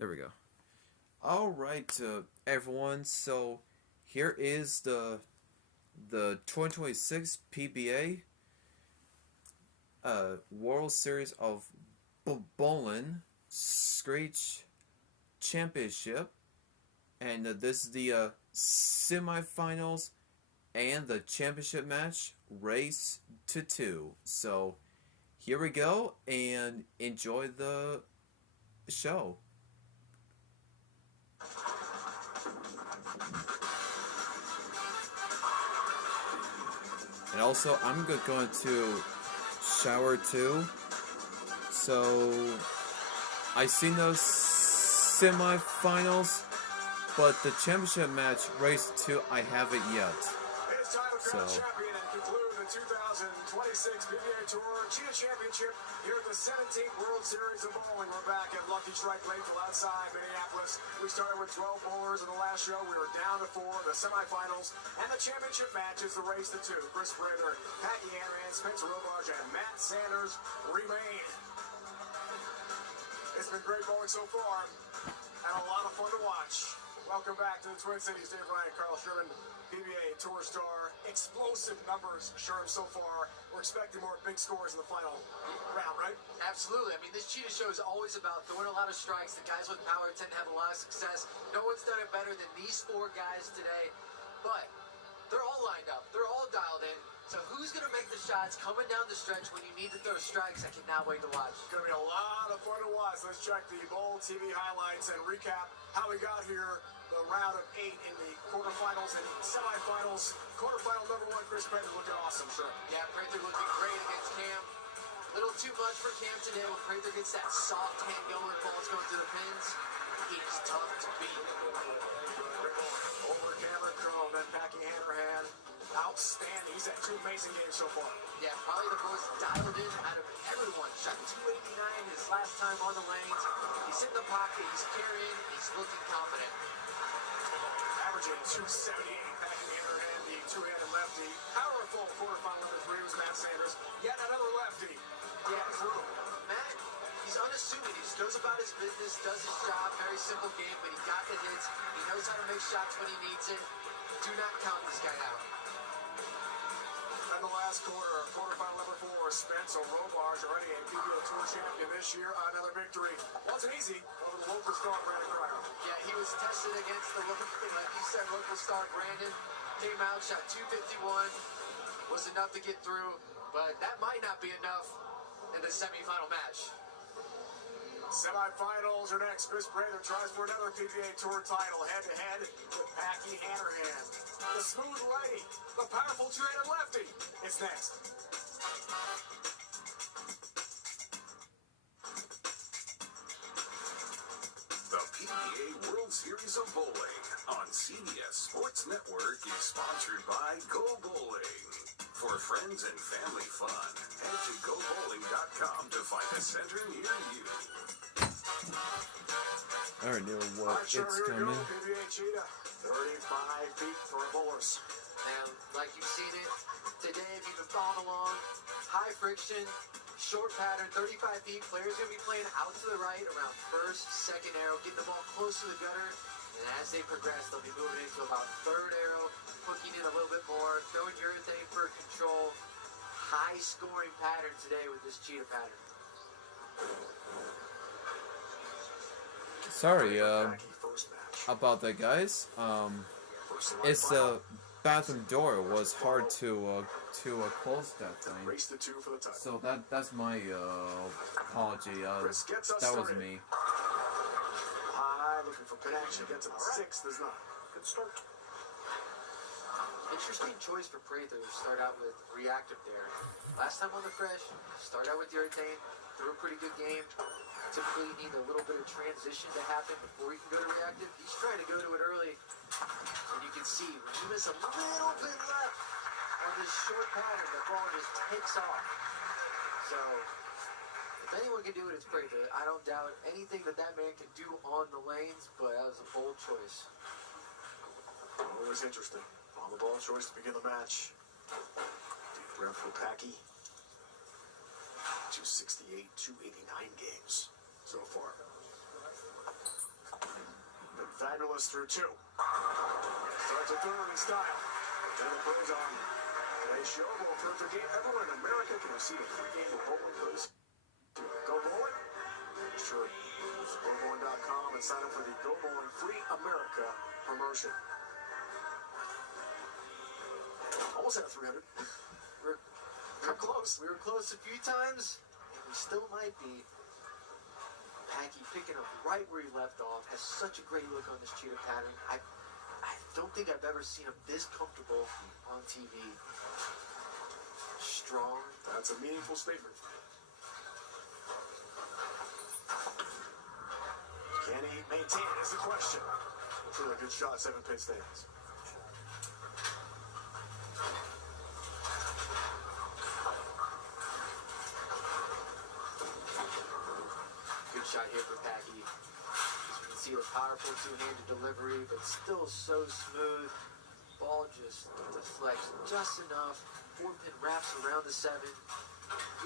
There we go. Alright, everyone, so here is the 2026 PBA World Series of Bowling Screech Championship, and this is the semifinals and the championship match, race to 2. So here we go, and enjoy the show. And also, I'm going to shower too. So I seen those semifinals, but the championship match, race 2, I haven't yet. It's time to crown champion and conclude the 2026 PBA Tour Cheetah Championship here at the 17th World Series of Bowling. We're back at Lucky Strike Lakeville outside Minneapolis. We started with 12 bowlers in the last show. We were down to 4, the semifinals, and the championship match is the race to 2. Kris, Prather, Packy, Hanrahan, Robarge, and Matt Sanders remain. It's been great bowling so far, and a lot of fun to watch. Welcome back to the Twin Cities. Dave Ryan, Carl Sherman, PBA Tour star. Explosive numbers, Sherm, so far. We're expecting more big scores in the final round, right? Absolutely. I mean, this Cheetah show is always about throwing a lot of strikes. The guys with power tend to have a lot of success. No one's done it better than these 4 guys today. But they're all lined up. They're all dialed in. So who's going to make the shots coming down the stretch when you need to throw strikes? I cannot wait to watch. It's going to be a lot of fun to watch. Let's check the Bowl TV highlights and recap how we got here. The round of 8 in the quarterfinals and semifinals. Quarterfinal number 1, Kris Prather looking awesome, sure. Yeah, Prather looking great against Cam. A little too much for Cam today when Prather gets that soft hand going, balls going to the pins. He's tough to beat. Over Cameron Crow, then Packy Hanrahan. Outstanding. He's had 2 amazing games so far. Yeah, probably the most dialed in out of everyone. Shot 289 his last time on the lanes. He's in the pocket, he's carrying, he's looking confident. Averaging 278. Packy Hanrahan, the 2-handed lefty. Powerful quarterfinal number 3 was Matt Sanders. Yet another lefty. Yeah, Matt, he's unassuming. He just goes about his business, does his job. Very simple game, but he got the hits. He knows how to make shots when he needs it. Do not count this guy out. In the last quarterfinal number 4, Spencer Robarge, already a PBA Tour champion this year. Another victory. Wasn't easy over the local star, Brandon Cryer. Yeah, he was tested against the local, like you said, local star Brandon. Came out, shot 251. Was enough to get through, but that might not be enough in the semifinal match. Semifinals are next. Kris Prather tries for another PBA Tour title, head-to-head with Packy Hanrahan. The smooth righty, the powerful 2-handed lefty. It's next. The PBA World Series of Bowling on CBS Sports Network is sponsored by Go Bowling. For friends and family fun, head to GoBowling.com to find a center near you. I already know what Sure, it's here we coming. go, PBA Cheetah. 35 feet for bowlers. And like you've seen it today, if you've been following along, high friction, short pattern, 35 feet. Players going to be playing out to the right around first, second arrow, getting the ball close to the gutter. And as they progress, they'll be moving into about third arrow, hooking in a little bit more, throwing urethane for control. High scoring pattern today with this Cheetah pattern. Sorry, about that, guys. It's the bathroom door was hard to close that thing. Race the 2 for the title. So that's my apology. That was me. High, looking for connection. Gets it 6, does not. Good start. Interesting choice for Prather to start out with reactive there. Last time on the fresh, start out with urethane, threw a pretty good game. Typically you need a little bit of transition to happen before you can go to reactive. He's trying to go to it early. And you can see when you miss a little bit left on this short pattern, the ball just takes off. So if anyone can do it, it's Prather. I don't doubt anything that man can do on the lanes, but that was a bold choice. Always interesting. On the ball choice to begin the match. Deep breath for Packy. 268, 289 games so far. Fabulous through 2. Starts a third in style. And the pros on today's show. Will Prather game. Everyone in America can receive a free game of bowling quiz. Go Bowling? Sure. GoBowling.com and sign up for the Go Bowling Free America promotion. Almost at 300. We're close. We were close a few times, and we still might be. Packy picking up right where he left off. Has such a great look on this cheetah pattern. I don't think I've ever seen him this comfortable on TV. Strong. That's a meaningful statement. Can he maintain it is the question. It's really a good shot, 7-pin stands. Good shot here for Packy. As you can see, the powerful two-handed delivery, but still so smooth. Ball just deflects just enough. 4-pin wraps around the 7.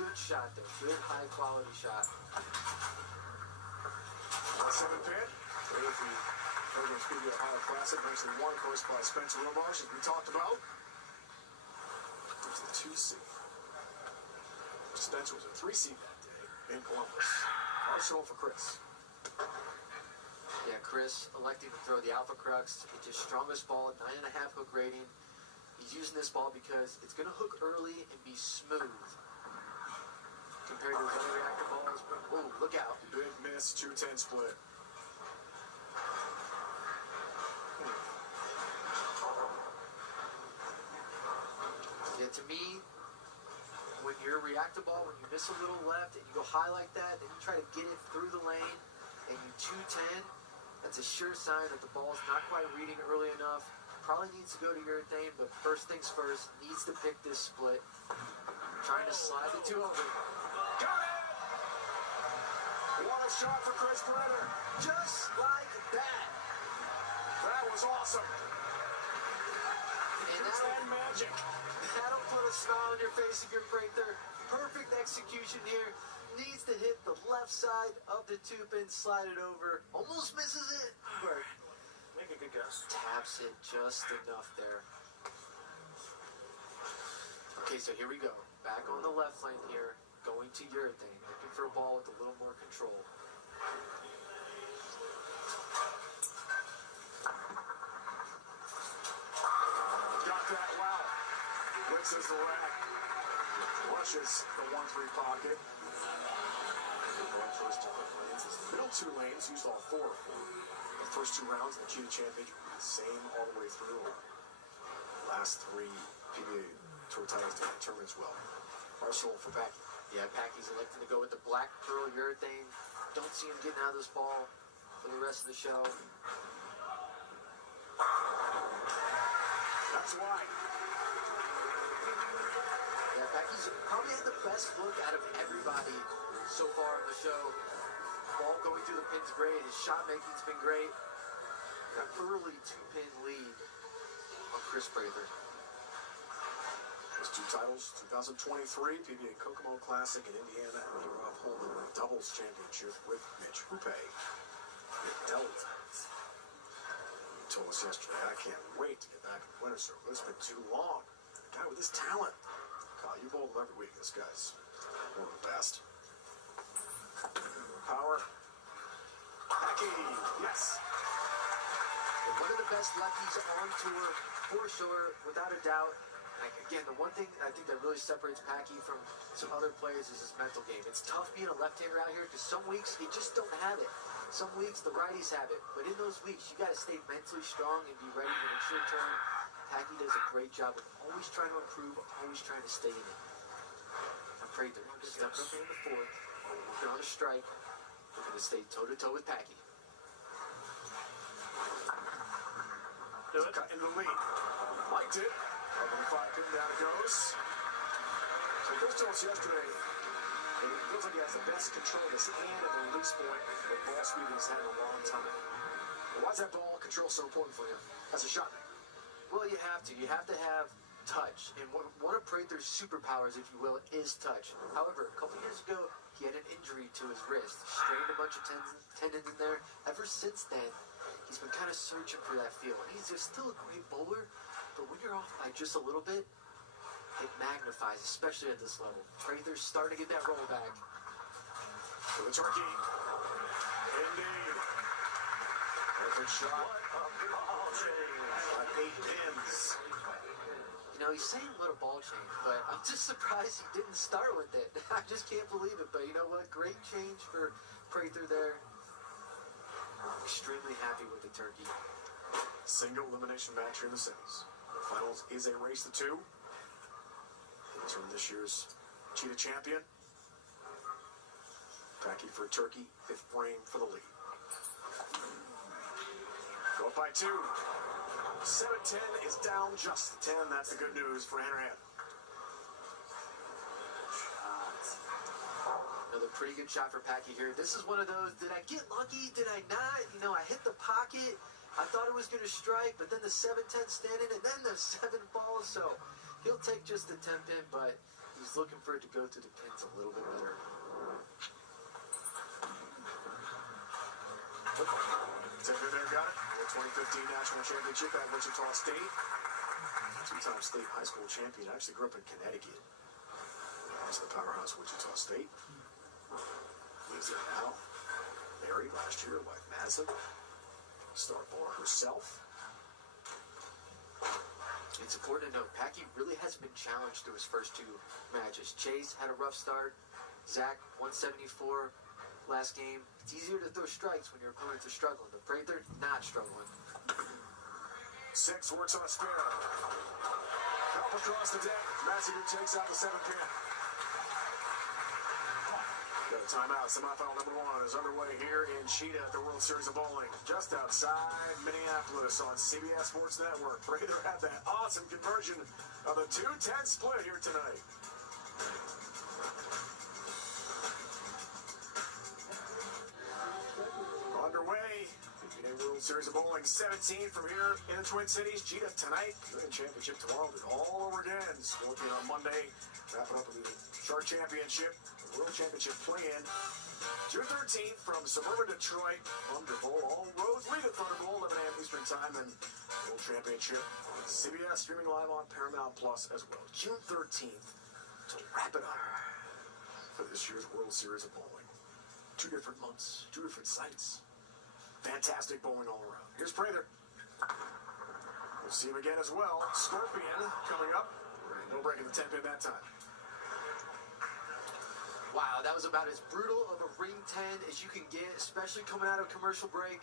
Good shot there. Good high-quality shot. 7-pin. With the Programs PBA Ohio Classic, nicely won, of course, by Spencer Robarge, as we talked about. There's the 2 seed. Spencer was a 3 seed that day in Columbus. Arsenal for Kris. Yeah, Kris electing to throw the Alpha Crux. It's his strongest ball, 9.5 hook rating. He's using this ball because it's going to hook early and be smooth compared to his other reactor balls. Oh, look out. Big miss, 2-10 split. Yeah, to me, when you're a reactor ball, when you miss a little left and you go high like that, then you try to get it through the lane and you 2-10, that's a sure sign that the ball's not quite reading early enough. Probably needs to go to urethane, but first things first, needs to pick this split. Trying to slide the 2 over. Got it! What a shot for Kris Prather. Just like that. That was awesome. And Magic. that'll put a smile on your face if you're Prather. Perfect execution here. Needs to hit the left side of the 2-pin, slide it over. Almost misses it, but Make a good guess. taps it just enough there. Okay, so here we go. Back on the left lane here, going to urethane, looking for a ball with a little more control. Got that, wow. Blitzes the rack. Rushes the 1-3 pocket. First lanes. The middle 2 lanes used all 4 of them. The first 2 rounds of the Cheetah Championship were the same all the way through. Last 3 PBA Tour titles didn't determine as well. Arsenal for Packy. Yeah, Packy's electing to go with the black pearl urethane. Don't see him getting out of this ball for the rest of the show. That's why. Yeah, Packy's probably had the best look out of everybody so far in the show. Ball going through the pin's great. His shot making's been great. Got early 2-pin lead on Kris Prather. Those 2 titles, 2023 PBA Kokomo Classic in Indiana, and you're off holding the doubles championship with Mitch Hoope. It dealt. You told us yesterday, I can't wait to get back in the winner's circle. It's been too long. A guy with this talent. Kyle, you bowl him every week. This guy's one of the best. Power. Packy. Yes. And one of the best lefties on tour, for sure, without a doubt. Again, the one thing I think that really separates Packy from some other players is his mental game. It's tough being a left-hander out here because some weeks you just don't have it. Some weeks the righties have it. But in those weeks, you got to stay mentally strong and be ready when it's your turn. Packy does a great job of always trying to improve, always trying to stay in it. I'm Prather stepping up here in the 4th, working on a strike. We're going to stay toe-to-toe with Packy. Cut into the lead. Liked it. Up on the 5-pin, down it goes. So Kris told us yesterday, it feels like he has the best control of his hand at the release point with ball speed he's had in a long time. Well, why is that ball control so important for him as a shot maker? Well, you have to. You have to have touch. And one of Prather's superpowers, if you will, is touch. However, a couple years ago, he had an injury to his wrist, strained a bunch of tendons in there. Ever since then, he's been kind of searching for that feel. And he's just still a great bowler, but when you're off by just a little bit, it magnifies, especially at this level. Prather's starting to get that roll back. For the turkey. Indeed. Perfect shot. Ball change on 8 pins. You know, he's saying what a ball change, but I'm just surprised he didn't start with it. I just can't believe it, but you know what? Great change for Prather there. Extremely happy with the turkey. Single elimination match here in the semis. The finals is a race to 2. From this year's Cheetah champion. Packy for turkey, 5th frame for the lead. Go up by 2. 7-10 is down just 10. That's the good news for Hanrahan. Another pretty good shot for Packy here. This is one of those, did I get lucky? Did I not? You know, I hit the pocket. I thought it was going to strike, but then the 7-10 standing, and then the 7 falls. So he'll take just the 10 pin, but he's looking for it to go through the pins a little bit better. Taker there got it. The 2015 National Championship at Wichita State. 2-time state high school champion. Actually grew up in Connecticut. That's the powerhouse Wichita State. Lives there now. Married last year, wife Madison. Star bowler herself. It's important to note, Packy really hasn't been challenged through his first 2 matches. Chase had a rough start. Zach, 174 last game. It's easier to throw strikes when your opponents are struggling, but Prather, not struggling. 6 works on a spare. Up across the deck. Massacre takes out the 7 pin. Got a timeout. Semifinal number 1 is underway here in Cheetah at the World Series of Bowling. Just outside Minneapolis on CBS Sports Network. Prather had that awesome conversion of the 2-10 split here tonight. Underway. PBA World Series of Bowling 17 from here in the Twin Cities. Cheetah tonight. The championship tomorrow. Then all over again. Scorpion on Monday. Wrapping up with the Shark Championship. World Championship play-in. June 13th from suburban Detroit. Thunderbolt. All roads lead to Thunderbolt. 11 a.m. Eastern Time. And World Championship. CBS streaming live on Paramount Plus as well. June 13th to wrap it up for this year's World Series of Bowling. 2 different months. 2 different sites. Fantastic bowling all around. Here's Prather. We'll see him again as well. Scorpion coming up. No breaking the 10 pin that time. Wow, that was about as brutal of a ring 10 as you can get, especially coming out of commercial break.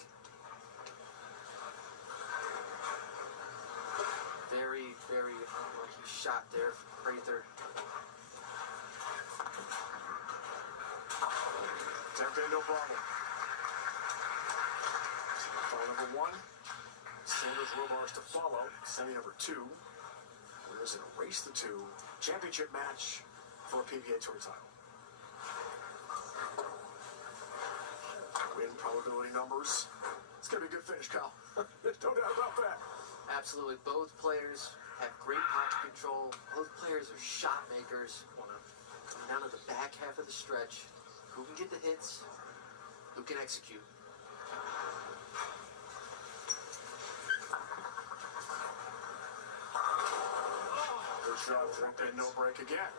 Very, very unlucky shot there from Prather. 10 pin, no problem. Semi-final number 1. Sanders Robarge to follow. Semi number 2. Winners in a race to 2. Championship match for a PBA Tour title. Win probability numbers. It's going to be a good finish, Kyle. No doubt about that. Absolutely. Both players have great pocket control. Both players are shot makers. Coming down to the back half of the stretch. Who can get the hits? Who can execute? Good shot. 3 pin, no break again.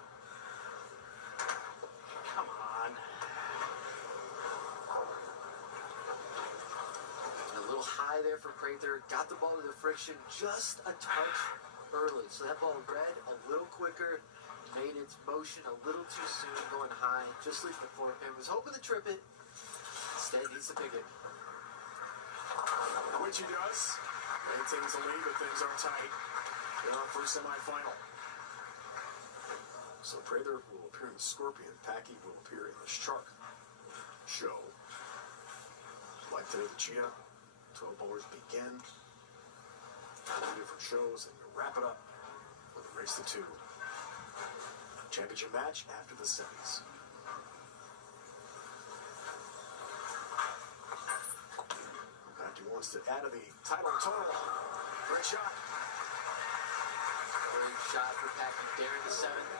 Come on. A little high there for Prather. Got the ball to the friction just a touch early. So that ball read a little quicker. Made its motion a little too soon, going high. Just leaving the 4 pin. Was hoping to trip it. Instead, needs to pick it. Which he does. Maintains the lead, but things are tight. They're on for semifinal. So Prather will appear in the Scorpion. Packy will appear in the Shark show. Like today, the Cheetah. 12 bowlers begin. 2 different shows, and you wrap it up with a race to 2. Championship match after the semis. Packy wants to add to the title total. Great shot. Great shot for Packy there in the 7th.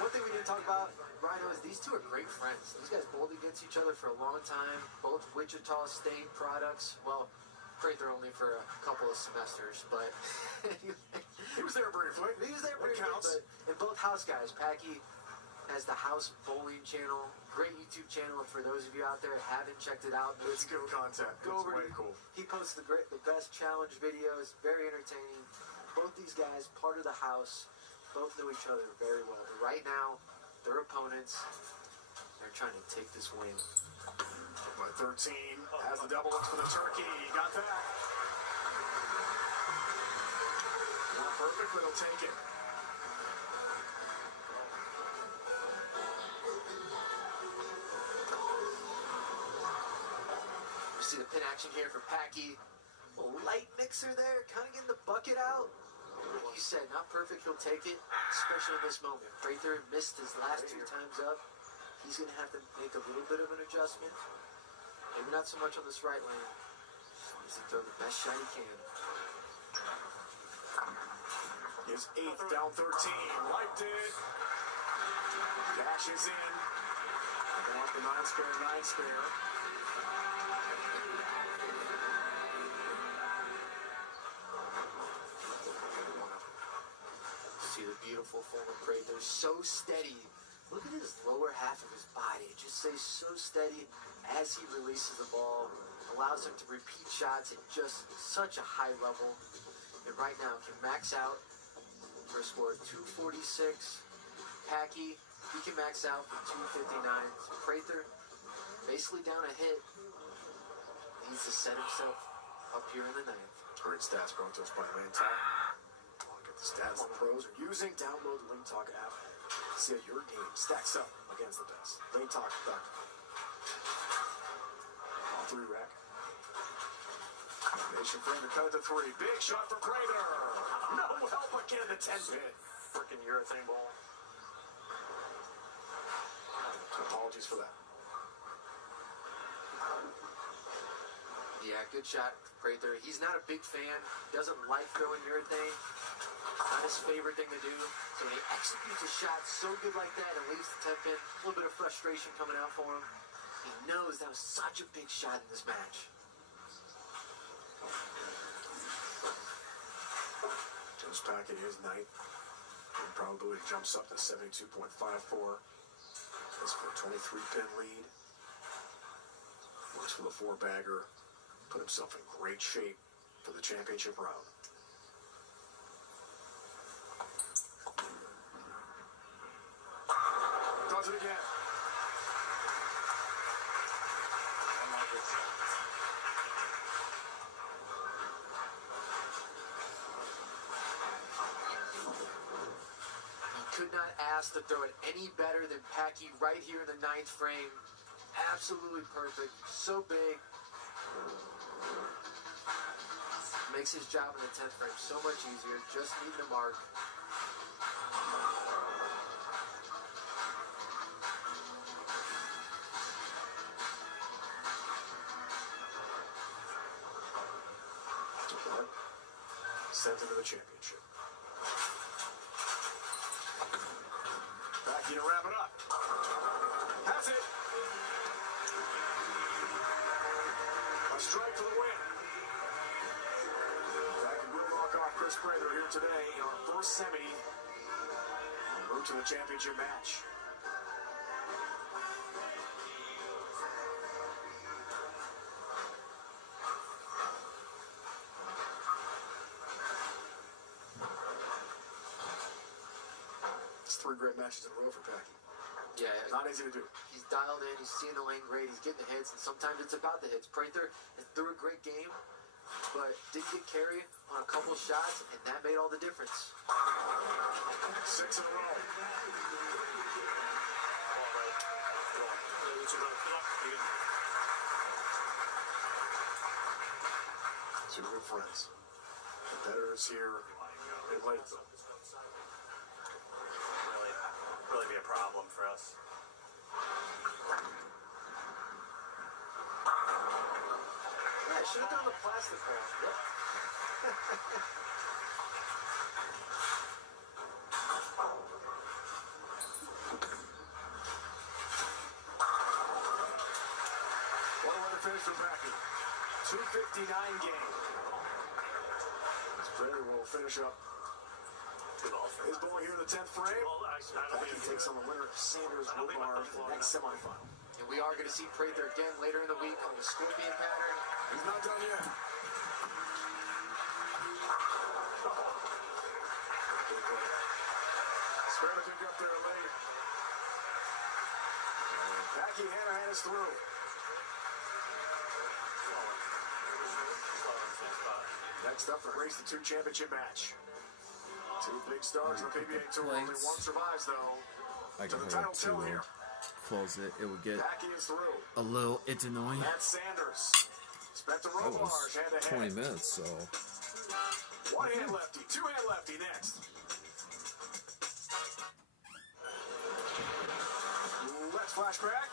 One thing we didn't talk about, Rhino is these two are great friends. These guys bowled against each other for a long time. Both Wichita State products. Well, Prather only for a couple of semesters, but He was there briefly. he was there That briefly, counts. but and both house guys. Packy has the House Bowling channel, great YouTube channel. For those of you out there who haven't checked it out, It's good content. go It's over way to cool. He posts the best challenge videos, very entertaining. Both these guys, part of the house, both know each other very well. But right now, their opponents, they're trying to take this win. By 13, has the double looks for the turkey. He got that. Not perfect, but he'll take it. You see the pin action here for Packy. A light mixer there, kind of getting the bucket out. Like you said, not perfect, he'll take it, especially in this moment. Prather missed his last 2 times up. He's going to have to make a little bit of an adjustment. Maybe not so much on this right lane. Just wants to throw the best shot he can. His 8th, down 13. Liked it. Dashes in. And off the 9 spare. See the beautiful form of Prather, so steady. Look at his lower half of his body. It just stays so steady as he releases the ball. Allows him to repeat shots at just such a high level. And right now can max out for a score of 246. Packy, he can max out for 259. So Prather, basically down a hit, needs to set himself up here in the 9th. Great stats brought to us by Lane Talk. Look at the stats the pros are using. Download the Lane Talk app. See how your game stacks up against the best. LaneTalk.com. All 3 rack. Nation frame to cut it to 3. Big shot for Prather. No help again. The 10 hit. Freaking urethane ball. Apologies for that. Yeah, good shot, Prather. He's not a big fan. Doesn't like throwing urethane. Not his favorite thing to do. So when he executes a shot so good like that and leaves the 10 pin, a little bit of frustration coming out for him. He knows that was such a big shot in this match. Joe's Packy his 9th. And probability jumps up to 72.54. This for a 23 pin lead. Works for the 4-bagger. Put himself in great shape for the championship round. Does it again. He could not ask to throw it any better than Packy right here in the 9th frame. Absolutely perfect. So big. Makes his job in the 10th frame so much easier. Just need the mark. Sent into the championship. Packy to wrap it up. Has it. A strike for the win. Packy will knock off Kris Prather here today in our first semi. En route to the championship match. It's 3 great matches in a row for Packy. Yeah, Not easy to do. he's dialed in, he's seeing the lane great, he's getting the hits, and sometimes it's about the hits. Prather threw a great game, but did get carry on a couple shots, and that made all the difference. 6 in a row. Two good friends. Competitors here. They played them. Really be a problem for us. Yeah, I should have done the plastic one. Yep. Packy. 2:59 game. This Prather will finish up his bowling here in the 10th frame. Packy takes on the winner of Sanders Robarge for the next semifinal. And we are going to see Prather again later in the week on the scorpion pattern. He's not done yet. Square pick up there late. Packy Hanrahan is through. Next up, the Race to 2 championship match. 2 big stars on the PBA Tour. Only one survives, though. I To can the hold title to here. close it. It would get Packy is through. a little annoying. Matt Sanders. Spent the That was Robarge hand to 20 hand. minutes, so One hand lefty, 2 hand lefty next. Let's flashback.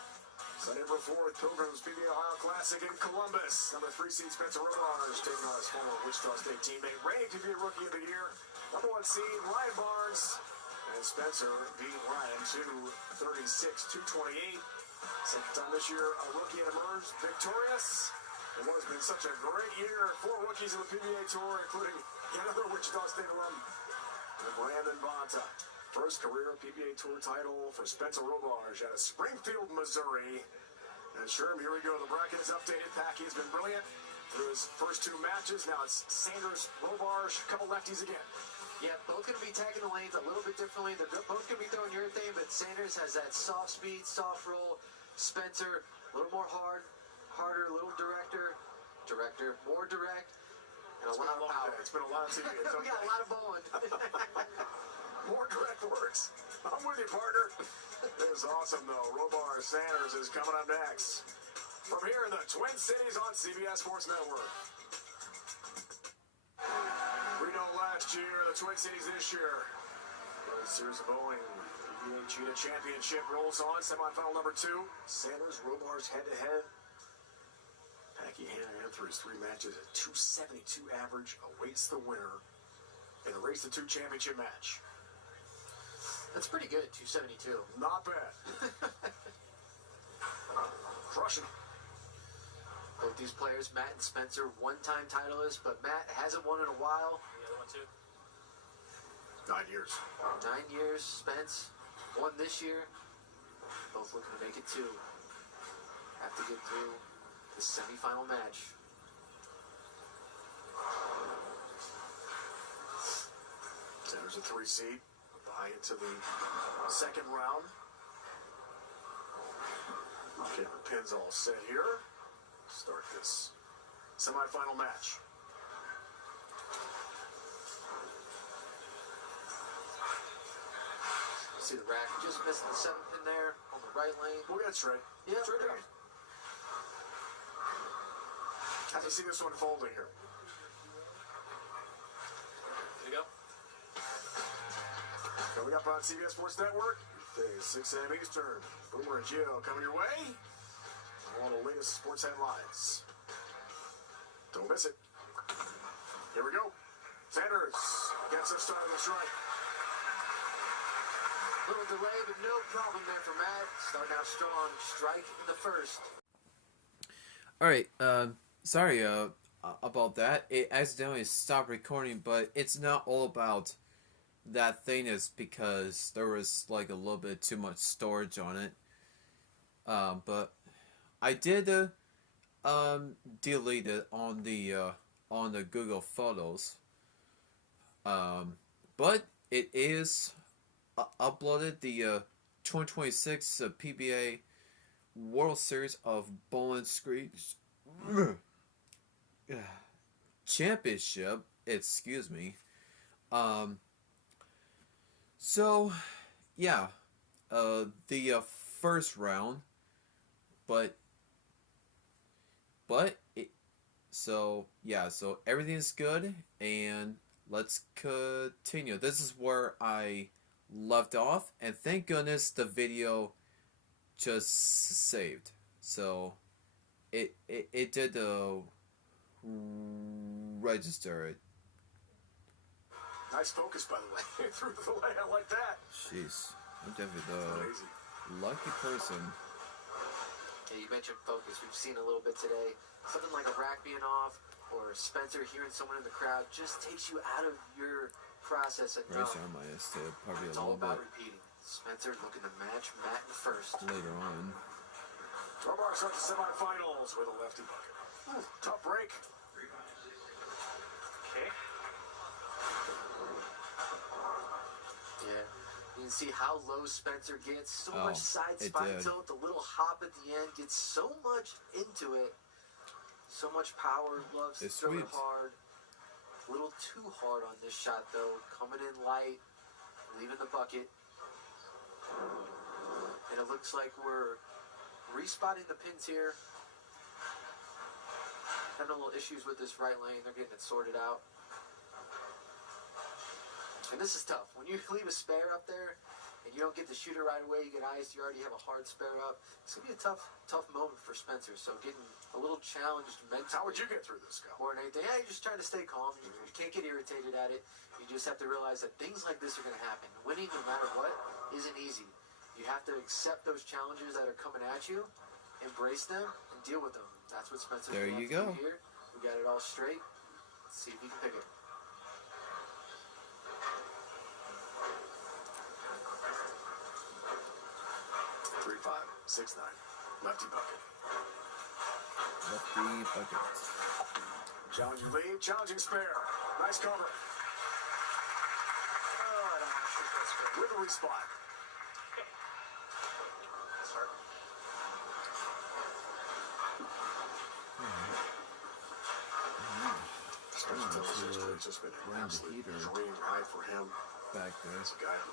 Sunday April 4th, Pilgrims PBA Ohio Classic in Columbus. Number 3 seed Spencer Robarge taking on his former Wichita State teammate, reigning to be a Rookie of the Year. Number 1 seed Ryan Barnes. And Spencer beat Ryan to 36-228. Second time this year, a rookie had emerged victorious. It has been such a great year. 4 rookies in the PBA Tour, including another Wichita State alum, Brandon Bonta. First career PBA Tour title for Spencer Robarge out of Springfield, Missouri. And Sherm, here we go. The bracket is updated. Packy has been brilliant through his first 2 matches. Now it's Sanders, Robarge, a couple lefties again. Yeah, both going to be tagging the lanes a little bit differently. They're both going to be throwing urethane, but Sanders has that soft speed, soft roll. Spencer, a little more harder, a little more direct, and a lot of power. It's been a lot of TV. We got a lot of bowling. More direct words. I'm with you, partner. It was awesome, though. Robarge Sanders is coming up next. From here in the Twin Cities on CBS Sports Network. Reno last year, the Twin Cities this year. World Series of Bowling, PBA Cheetah Championship rolls on. Semifinal number 2. Sanders, Robarge head-to-head. Packy Hanrahan through his 3 matches at 272 average awaits the winner in the Race to 2 championship match. That's pretty good, 272. Not bad. Crushing. Both these players, Matt and Spencer, one-time titleists, but Matt hasn't won in a while. The other one too. 9 years. 9 years. Spence won this year. Both looking to make it 2. Have to get through the semifinal match. Sanders a 3 seed. Buy into the second round. Camera pins all set here. Start this semifinal match. See the rack just missing the 7th pin there on the right lane. We'll get straight. Yeah, Straight there. down. As you see this one folding here. Here you go. Coming up on CBS Sports Network, Thursday, 6 a.m. Eastern. Boomer and Gio coming your way. All the latest sports headlines. Don't miss it. Here we go. Sanders gets us started on the strike. Little delay, but no problem there for Matt. Starting out strong. Strike in the first. alright, sorry about that. It accidentally stopped recording, but it's not all about that thing. Is because there was like a little bit too much storage on it. But I did delete it on the Google Photos. But it is uploaded. The 2026 PBA World Series of Bowling Championship. Excuse me. So yeah, the first round, but so everything's good, and let's continue. This is where I left off, and thank goodness the video just saved. So it did register it. Nice focus, by the way. Through the way, I like that. Jeez, I'm definitely Crazy. the lucky person. Yeah, you mentioned focus. We've seen a little bit today. Something like a rack being off or Spencer hearing someone in the crowd just takes you out of your process enough. Race on my ass to probably It's a all little about bit repeating. Spencer looking to match Matt in first. later on. Robarge starts the semifinals with a lefty bucket. Ooh, tough break. Okay. Yeah. You can see how low Spencer gets. So Oh, much side it spine did. tilt. The little hop at the end gets so much into it. So much power. Loves to It's throw it sweet. hard. A little too hard on this shot, though. Coming in light. Leaving the bucket. And it looks like we're respotting the pins here. Having a little issues with this right lane. They're getting it sorted out. And this is tough. When you leave a spare up there and you don't get the shooter right away, you get iced, you already have a hard spare up. It's going to be a tough moment for Spencer. So getting a little challenged mentally. How would you get through this, Scott? More than anything, yeah, you're just trying to stay calm. You can't get irritated at it. You just have to realize that things like this are going to happen. Winning, no matter what, isn't easy. You have to accept those challenges that are coming at you, embrace them, and deal with them. That's what Spencer's There gonna you have to go. do here. We got it all straight. Let's see if he can pick it. Three, 5, 6, 9. Lefty bucket. Lefty bucket. Challenging lead, challenging spare. Nice cover. Oh, I don't want to shoot that straight. With a respot. Start. Spencer tells us it's just been an Blind absolute heater. dream ride for him. Back there. As a guy who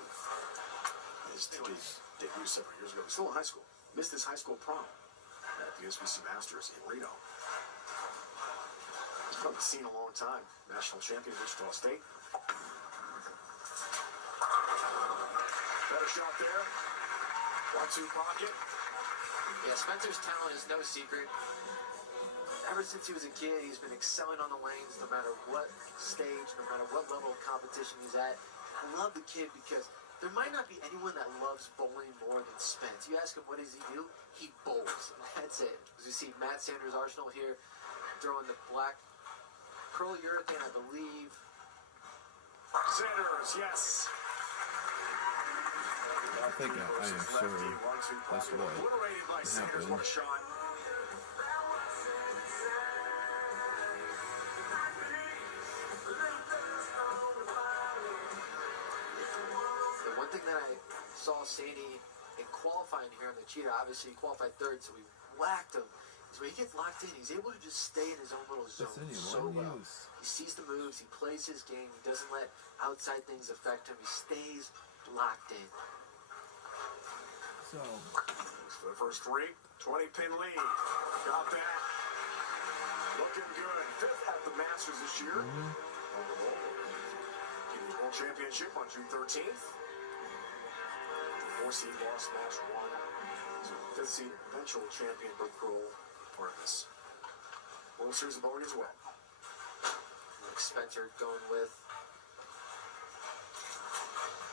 his debut several years ago, he's still in high school. Missed his high school prom at the SBC Masters in Reno. He's been on the scene a long time. National champion, Wichita State. Better shot there. 1-2 pocket. Yeah, Spencer's talent is no secret. Ever since he was a kid, he's been excelling on the lanes no matter what stage, no matter what level of competition he's at. I love the kid because there might not be anyone that loves bowling more than Spence. You ask him, what does he do? He bowls. That's it. As you see Matt Sanders' arsenal here, throwing the black polyurethane, I believe. Sanders, yes. I think I am sure that's what Obliterated by Sanders. What a shot. The one thing that I saw Sandy in qualifying here on the Cheetah, obviously he qualified third, so we whacked him. Is when he gets locked in, he's able to just stay in his own little zone so well. He sees the moves, he plays his game, he doesn't let outside things affect him. He stays locked in. So, For the first three, 20-pin lead. Got that. Looking good. Fifth at the Masters this year. Getting the World Championship on June 13th. The 4-seed lost match 1. So the 5th seed eventual champion, Brooke Kroll, part of this World Series of bowling as well. Spencer going with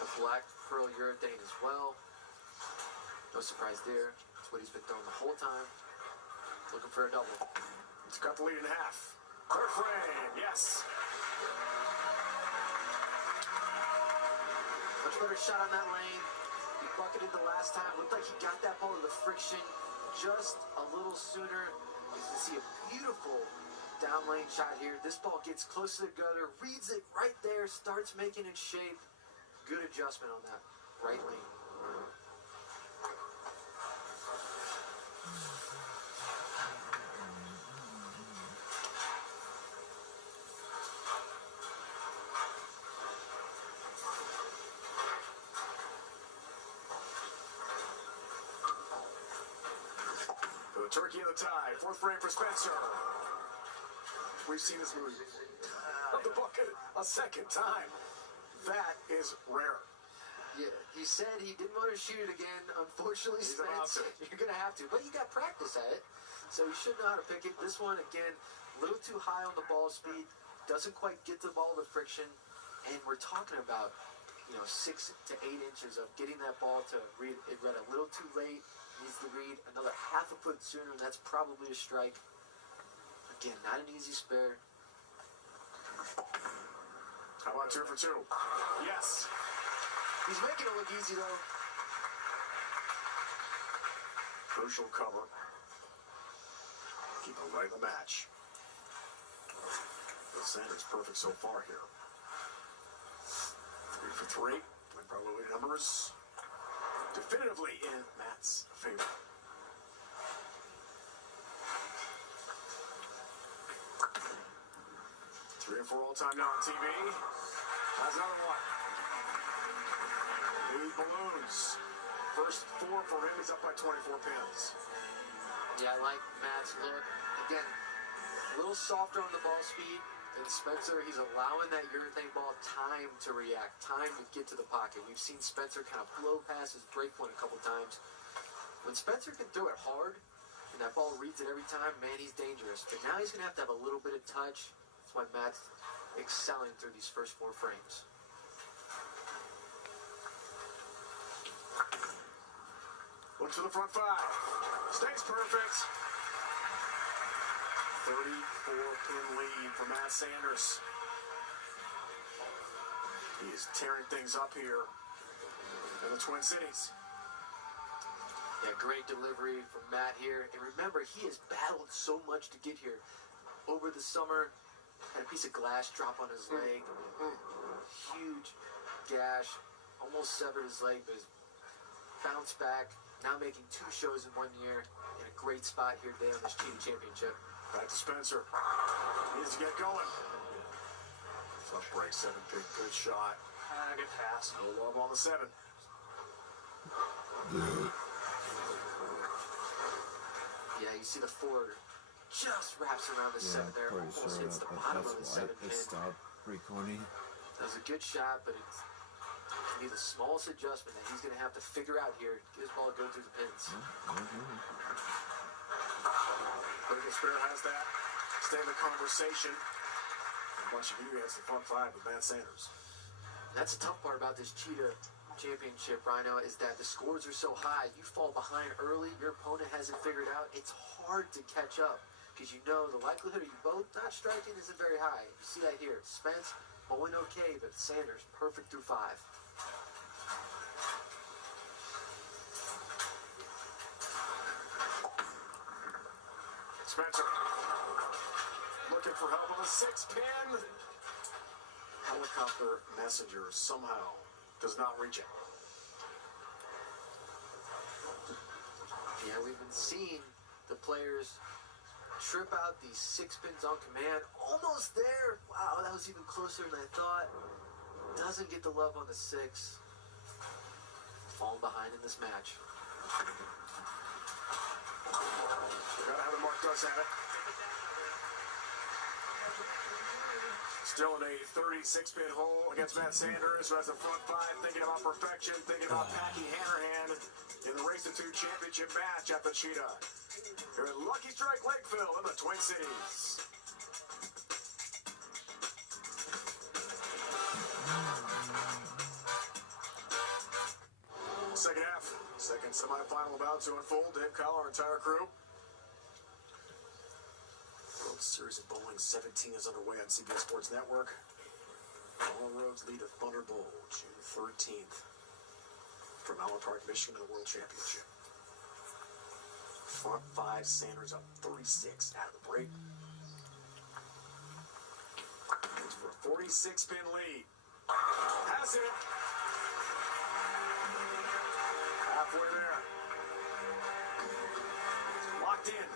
the black pearl urethane as well. No surprise there. That's what he's been throwing the whole time. Looking for a double. He's got the lead in half. Third frame, yes. Much better shot on that lane. He bucketed the last time. Looked like he got that ball to the friction just a little sooner. You can see a beautiful down lane shot here. This ball gets close to the gutter, reads it right there, starts making its shape. Good adjustment on that right lane. For the turkey of the tie, fourth frame for Spencer. We've seen this movie. The bucket a second time. That is rare. Yeah, he said he didn't want to shoot it again. Unfortunately, He's about Spence, to. you're going to have to. But you got practice at it, so you should know how to pick it. This one, again, a little too high on the ball speed. Doesn't quite get the ball to friction. And we're talking about, 6 to 8 inches of getting that ball to read it read a little too late, Needs to read another half a foot sooner, and that's probably a strike. Again, not an easy spare. How about 2 for 2? Yes. He's making it look easy, though. Crucial cover. Keep it right in the match. Will Sanders perfect so far here. 3 for 3. Win probability numbers definitively in Matt's favor. Three and 4 all time now on TV. That's another one. Big balloons. First 4 for him. He's up by 24 pins. Yeah, I like Matt's look. Again, a little softer on the ball speed. And Spencer, he's allowing that urethane ball time to react, time to get to the pocket. We've seen Spencer kind of blow past his break point a couple times. When Spencer can throw it hard, and that ball reads it every time, man, he's dangerous. But now he's going to have a little bit of touch. That's why Matt's excelling through these first 4 frames. Looks for the front 5. Stays perfect. 34-pin lead for Matt Sanders. He is tearing things up here in the Twin Cities. Yeah, great delivery from Matt here. And remember, he has battled so much to get here. Over the summer, had a piece of glass drop on his leg. Huge gash. Almost severed his leg, but bounced back. Now making 2 shows in 1 year. In a great spot here today on this Cheetah Championship. Back to Spencer. Needs to get going. Tough break, 7-pin, good shot. Good pass. No love on the 7. Yeah, you see the 4 just wraps around the 7 there. Pretty Almost sure hits the that's bottom of the why 7 it pin. stopped recording. That was a good shot, but it's going to be the smallest adjustment that he's going to have to figure out here. Get his ball to go through the pins. Critical Spirit has that. Stay in the conversation. A bunch of you has the front 5 with Matt Sanders. And that's the tough part about this Cheetah Championship, Rhino, is that the scores are so high. You fall behind early, your opponent hasn't figured out. It's hard to catch up because you know the likelihood of you both not striking isn't very high. You see that here. Spence bowling okay, but Sanders perfect through 5. Spencer looking for help on the 6-pin. Helicopter messenger somehow does not reach it. Yeah, we've been seeing the players trip out these 6 pins on command. Almost there. Wow, that was even closer than I thought. Doesn't get the love on the 6. Falling behind in this match. Gotta have it. Mark does have it. Still in a 36-pin hole against Matt Sanders, who has the front 5, thinking about perfection, thinking about Packy Hanrahan in the Race to 2 championship match at the Cheetah. Here at Lucky Strike Lakeville in the Twin Cities. Second half, second semifinal about to unfold. Dave Kyle, our entire crew. World Series of Bowling 17 is underway on CBS Sports Network. All roads lead to Thunder Bowl, June 13th, from Allen Park, Michigan, to the World Championship. Front 5, Sanders up 36 out of the break. It's for a 46-pin lead. Has it. Halfway there. Locked in.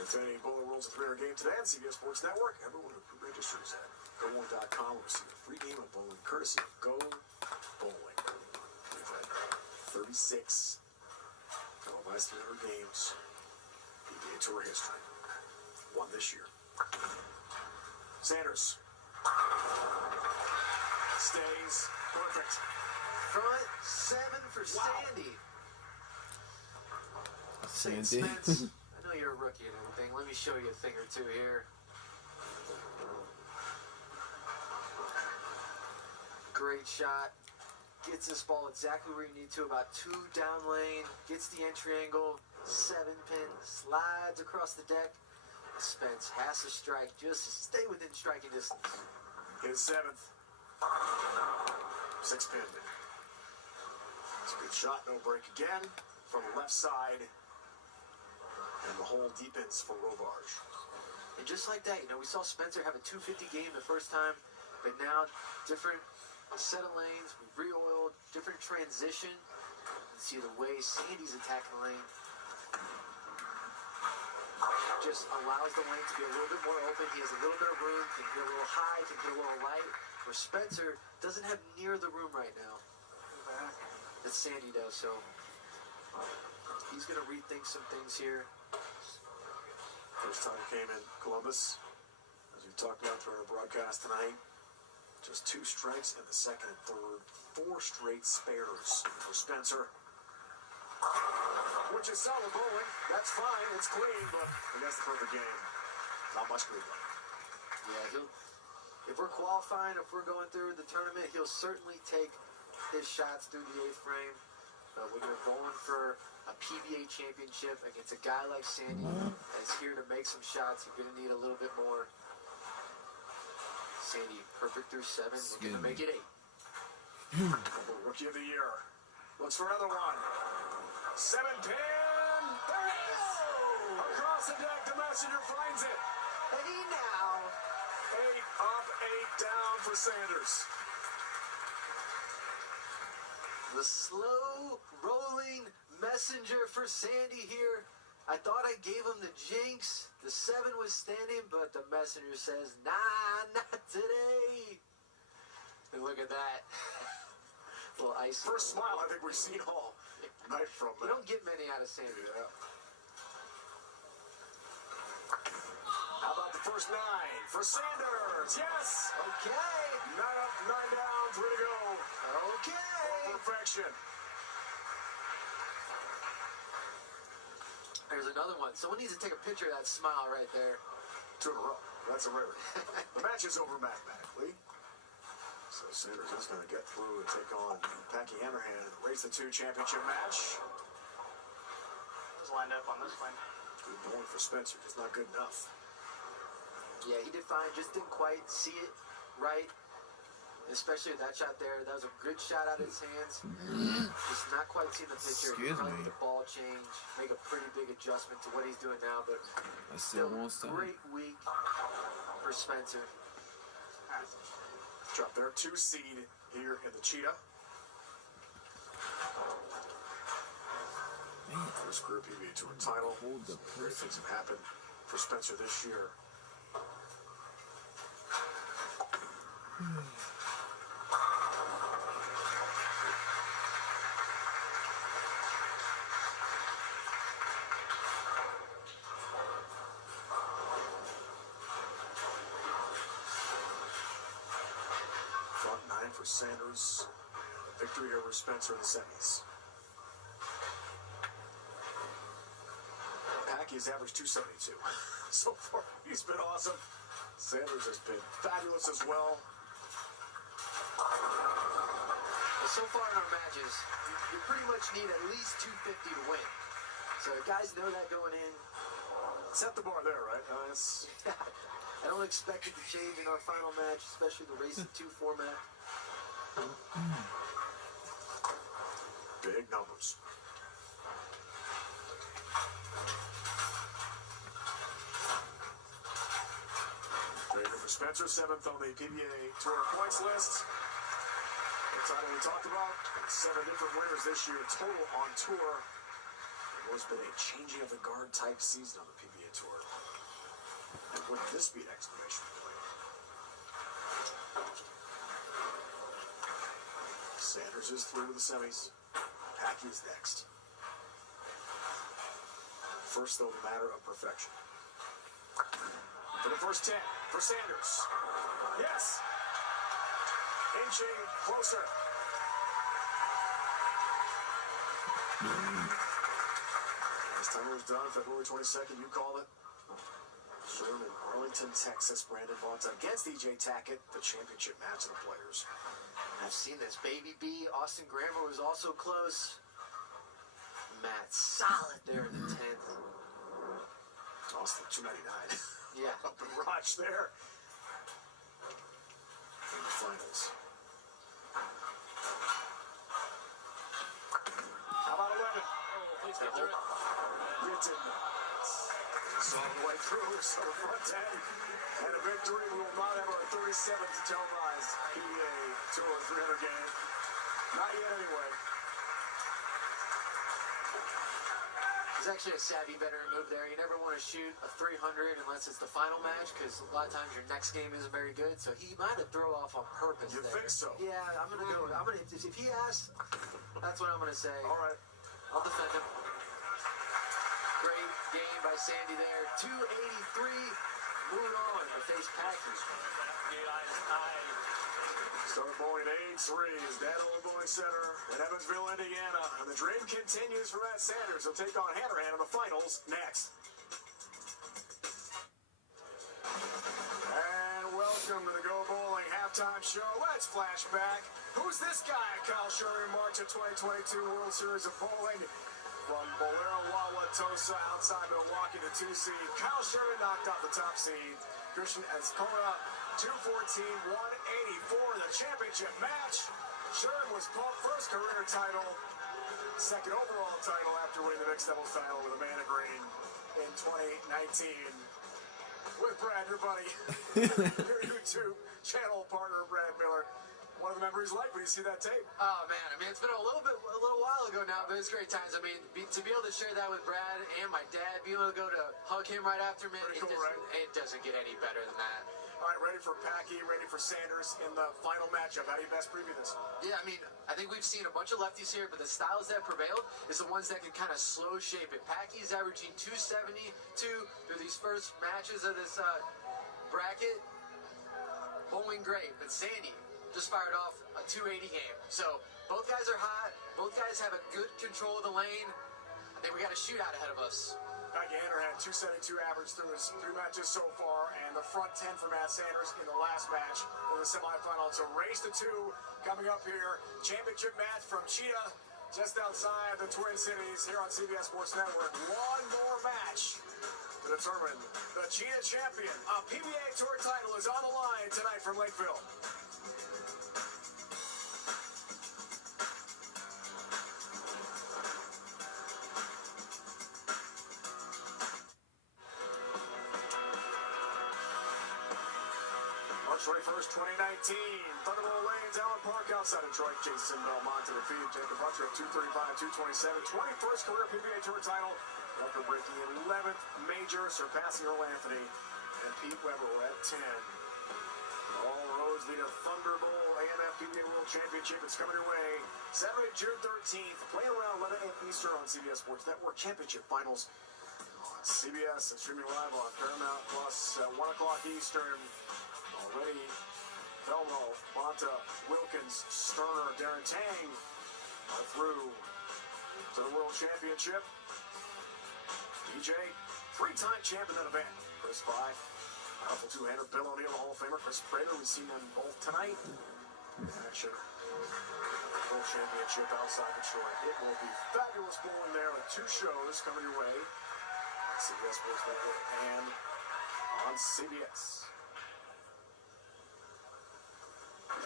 Infinity Bowling World's a 300 game today on CBS Sports Network. Everyone who registers at GoBowling.com will receive a free game of bowling courtesy of Go Bowling. We've had 36 televised 300 games. PBA Tour history. Won this year. Sanders. Stays. Perfect. Front 7 for Wow. Sandy. Sandy. Spence. I know you're a rookie and everything. Let me show you a thing or two here. Great shot. Gets this ball exactly where you need to, about 2 down lane. Gets the entry angle. 7 pin. Slides across the deck. Spence has to strike just to stay within striking distance. His 7th. 6 pin. It's a good shot. No break again from the left side. And the hole deepens for Robarge. And just like that, we saw Spencer have a 250 game the first time, but now different set of lanes, re-oiled, different transition. You see the way Sandy's attacking the lane. Just allows the lane to be a little bit more open. He has a little bit of room, can get a little high, can get a little light, where Spencer doesn't have near the room right now that Sandy does, so he's going to rethink some things here. First time came in Columbus, as we talked about through our broadcast tonight. Just 2 strikes in the second and third. 4 straight spares for Spencer. Which is solid bowling. That's fine. It's clean, but against the perfect game, not much good. Yeah, if we're qualifying, if we're going through the tournament, he'll certainly take his shots through the 8th frame. But when you're bowling for a PBA championship against a guy like Sandy that's here to make some shots, you're going to need a little bit more. Sandy, perfect through 7. We're going to make it 8. Rookie of the year. Looks for another one. 7 pin. There it is. Across the deck, the messenger finds it. Hey now. 8 up, 8 down for Sanders. The slow rolling messenger for Sandy here. I thought I gave him the jinx. The 7 was standing, but the messenger says, nah, not today. And look at that. Little ice. First smile I think we've seen all night from You that. don't get many out of Sandy. Yeah. How about the first 9 for Sanders? Yes. Okay. 9 up, 9 down, 3 to go. Okay. Perfection. There's another one. Someone needs to take a picture of that smile right there. 2 in a row. That's a rarity. The match is over mathematically. So Sanders is going to get through and take on Packy Hanrahan in the Race to 2 championship match. I was lined up on this one. Good going for Spencer, just not good enough. Yeah, he did fine. Just didn't quite see it right. Especially with that shot there. That was a good shot out of his hands. Just not quite seeing the picture. Excuse He me. the ball change. Make a pretty big adjustment to what he's doing now. But I still won't stop. great week for Spencer. Drop their 2 seed here in the Cheetah. Man, First career PBA Tour title. hold the Great things have happened for Spencer this year. Front 9 for Sanders. Victory over Spencer in the semis. Packy has averaged 272 so far. He's been awesome. Sanders has been fabulous as well. Well, so far in our matches, you pretty much need at least 250 to win. So guys know that going in. Set the bar there, right? It's I don't expect it to change in our final match, especially the Race to 2 format. big numbers. Ready for Spencer, 7th on the PBA Tour points list. The title we talked about, 7 different winners this year total on tour. It has been a changing of the guard type season on the PBA Tour. And wouldn't this be an exclamation point? Sanders is through to the semis. Packy is next. First, though, the matter of perfection. For the first 10, for Sanders. Yes! Inching closer. As Timer's done. February 22nd, you called it. Sherman, Arlington, Texas. Brandon Bonta against EJ Tackett, the championship match of the players. I've seen this. Baby B, Austin Grammer was also close. Matt, solid there in the 10th. Austin, 299. Yeah. Up in Roch there. In the finals. How about 11? Please get through it. You did not. Saw the way through, so the front 10. And a victory. We will not have our 37th televised PBA Tour 300 game. Not yet, anyway. It's actually a savvy veteran move there. You never want to shoot a 300 unless it's the final match, because a lot of times your next game isn't very good. So he might have throw off on purpose. You there. think so? Yeah, I'm gonna go. If he asks, that's what I'm gonna say. All right. I'll defend him. Great game by Sandy there. 283. Moving on to face Packy. Start bowling at age 3 is Dadlow Bowling Center in Evansville, Indiana. And the dream continues for Matt Sanders. He'll take on Hanrahan in the finals next. And welcome to the Go Bowling halftime show. Let's flash back. Who's this guy? Kyle Sherman, March of 2022 World Series of Bowling. From Bolero Wauwatosa outside Milwaukee, the 2 seed. Kyle Sherman knocked out the top seed. Christian Escola, 214, 184, the championship match. Sherman was pumped, first career title, second overall title after winning the mixed doubles title with Amanda Green in 2019. With Brad, your buddy, your YouTube channel partner, Brad Miller. What are the memories like when you see that tape? Oh man, I mean it's been a little while ago now, but it's great times. I mean, to be able to share that with Brad and my dad, be able to go to hug him right after, man, Pretty cool, it doesn't get any better than that. All right, ready for Packy, ready for Sanders in the final matchup. How do you best preview this? Yeah, I mean, I think we've seen a bunch of lefties here, but the styles that prevailed is the ones that can kind of slow shape it. Packy's averaging 272 through these first matches of this bracket. Bowling great, but Sandy just fired off a 280 game. So both guys are hot. Both guys have a good control of the lane. I think we got a shootout ahead of us. Packy Hanrahan, 272 average through his 3 matches so far, and the front 10 for Matt Sanders in the last match in the semifinal. It's a race to 2 coming up here. Championship match from Cheetah, just outside the Twin Cities here on CBS Sports Network. One more match to determine the Cheetah champion. A PBA Tour title is on the line tonight from Lakeville. March 21st, 2019. Thunderbolt Lanes, Allen Park, outside Detroit. Jason Belmont to defeat Jacob Butcher at 235, 227. 21st career PBA Tour title. Record-breaking 11th major, surpassing Earl Anthony and Pete Weber at 10. All roads lead to Thunderbolt AMF PBA World Championship. It's coming your way Saturday, June 13th. Playing around 11 a.m. Eastern on CBS Sports Network. Championship finals on CBS and streaming live on Paramount Plus at 1 o'clock Eastern. Already, Belmo, Bonta, Wilkins, Sterner, Darren Tang are through to the World Championship. DJ, 3-time champ in that event. Kris By, powerful 2-hander. Bill O'Neill, Hall of Famer. Chris Prather, we've seen them both tonight. Action. World Championship outside Detroit. It will be fabulous bowling there with 2 shows coming your way. CBS Sports Network and on CBS.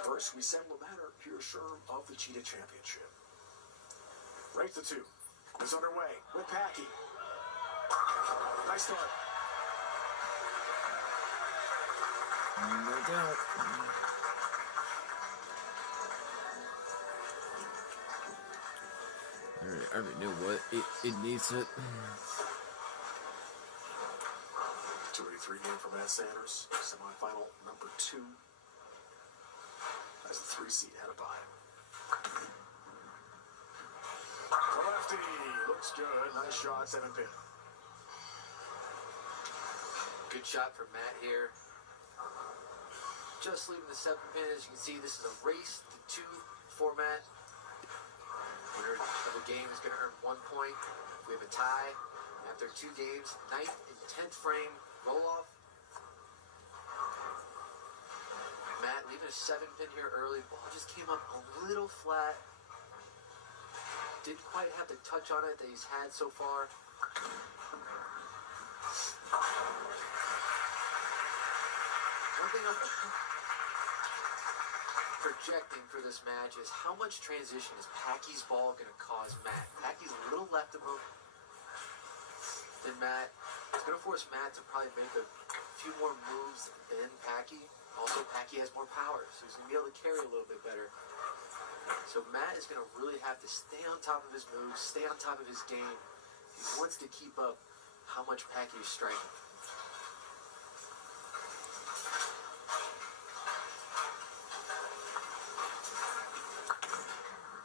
First, we settle the matter here, Sherm, of the Cheetah Championship. Race to 2 is underway with Packy. Nice start. No doubt. I already know what it needs it. 283 game for Matt Sanders. Semifinal number 2. As the 3 seed had a bye. The lefty looks good. Nice shot, 7 pin. Good shot from Matt here. Just leaving the 7 pin. As you can see, this is a race to 2 format. Winner of the game is going to earn 1 point. If we have a tie, after 2 games. 9th and 10th frame roll-off. Matt leaving a 7-pin here early. Ball just came up a little flat. Didn't quite have the touch on it that he's had so far. One thing I'm projecting for this match is how much transition is Packy's ball going to cause Matt. Packy's a little left of him than Matt. It's going to force Matt to probably make a few more moves than Packy. Also, Packy has more power, so he's going to be able to carry a little bit better. So Matt is going to really have to stay on top of his moves, stay on top of his game. He wants to keep up how much Packy is striking.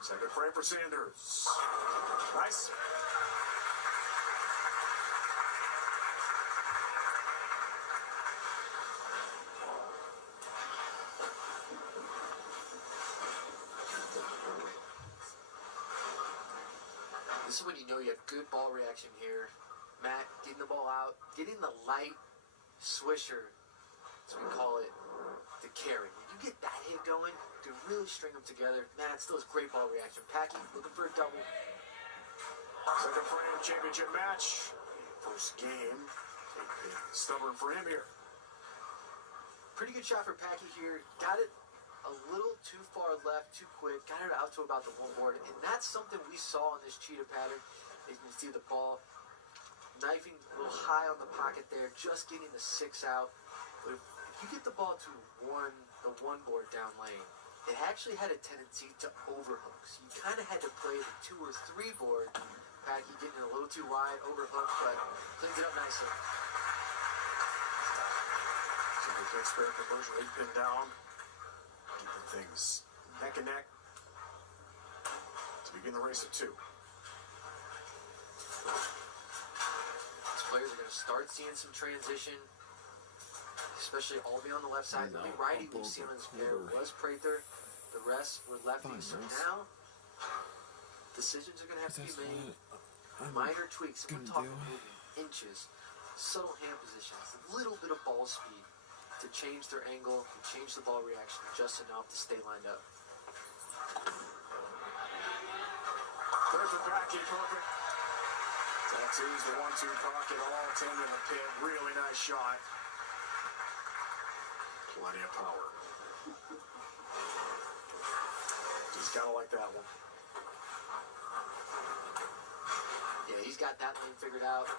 Second frame for Sanders. Nice. This is when you know you have good ball reaction here. Matt getting the ball out, getting the light swisher, as we call it, to carry. When you get that hit going, you can really string them together. Matt still has great ball reaction. Packy looking for a double. Second frame championship match. First game. Stubborn for him here. Pretty good shot for Packy here. Got it a little too far left, too quick. Got it out to about the 1 board. And that's something we saw in this cheetah pattern. You can see the ball knifing a little high on the pocket there, just getting the 6 out. But if you get the ball to the 1 board down lane, it actually had a tendency to overhook. So you kind of had to play the 2 or 3 board. Packy getting a little too wide, overhook, but cleans it up nicely. So the big spare conversion, 8-pin down. Keeping things neck and neck to begin the race at 2. These players are going to start seeing some transition, especially all being on the left side. The only righty we've seen on this pair was Prather. The rest were lefties. So now, decisions are going to have to be made. Minor tweaks. We're talking moving inches, subtle hand positions, a little bit of ball speed to change their angle, to change the ball reaction just enough to stay lined up. Perfect Packy, perfect. Tattoos the 1-2 pocket, all 10 in the pit. Really nice shot. Plenty of power. Just kind of like that one. Yeah, he's got that lane figured out.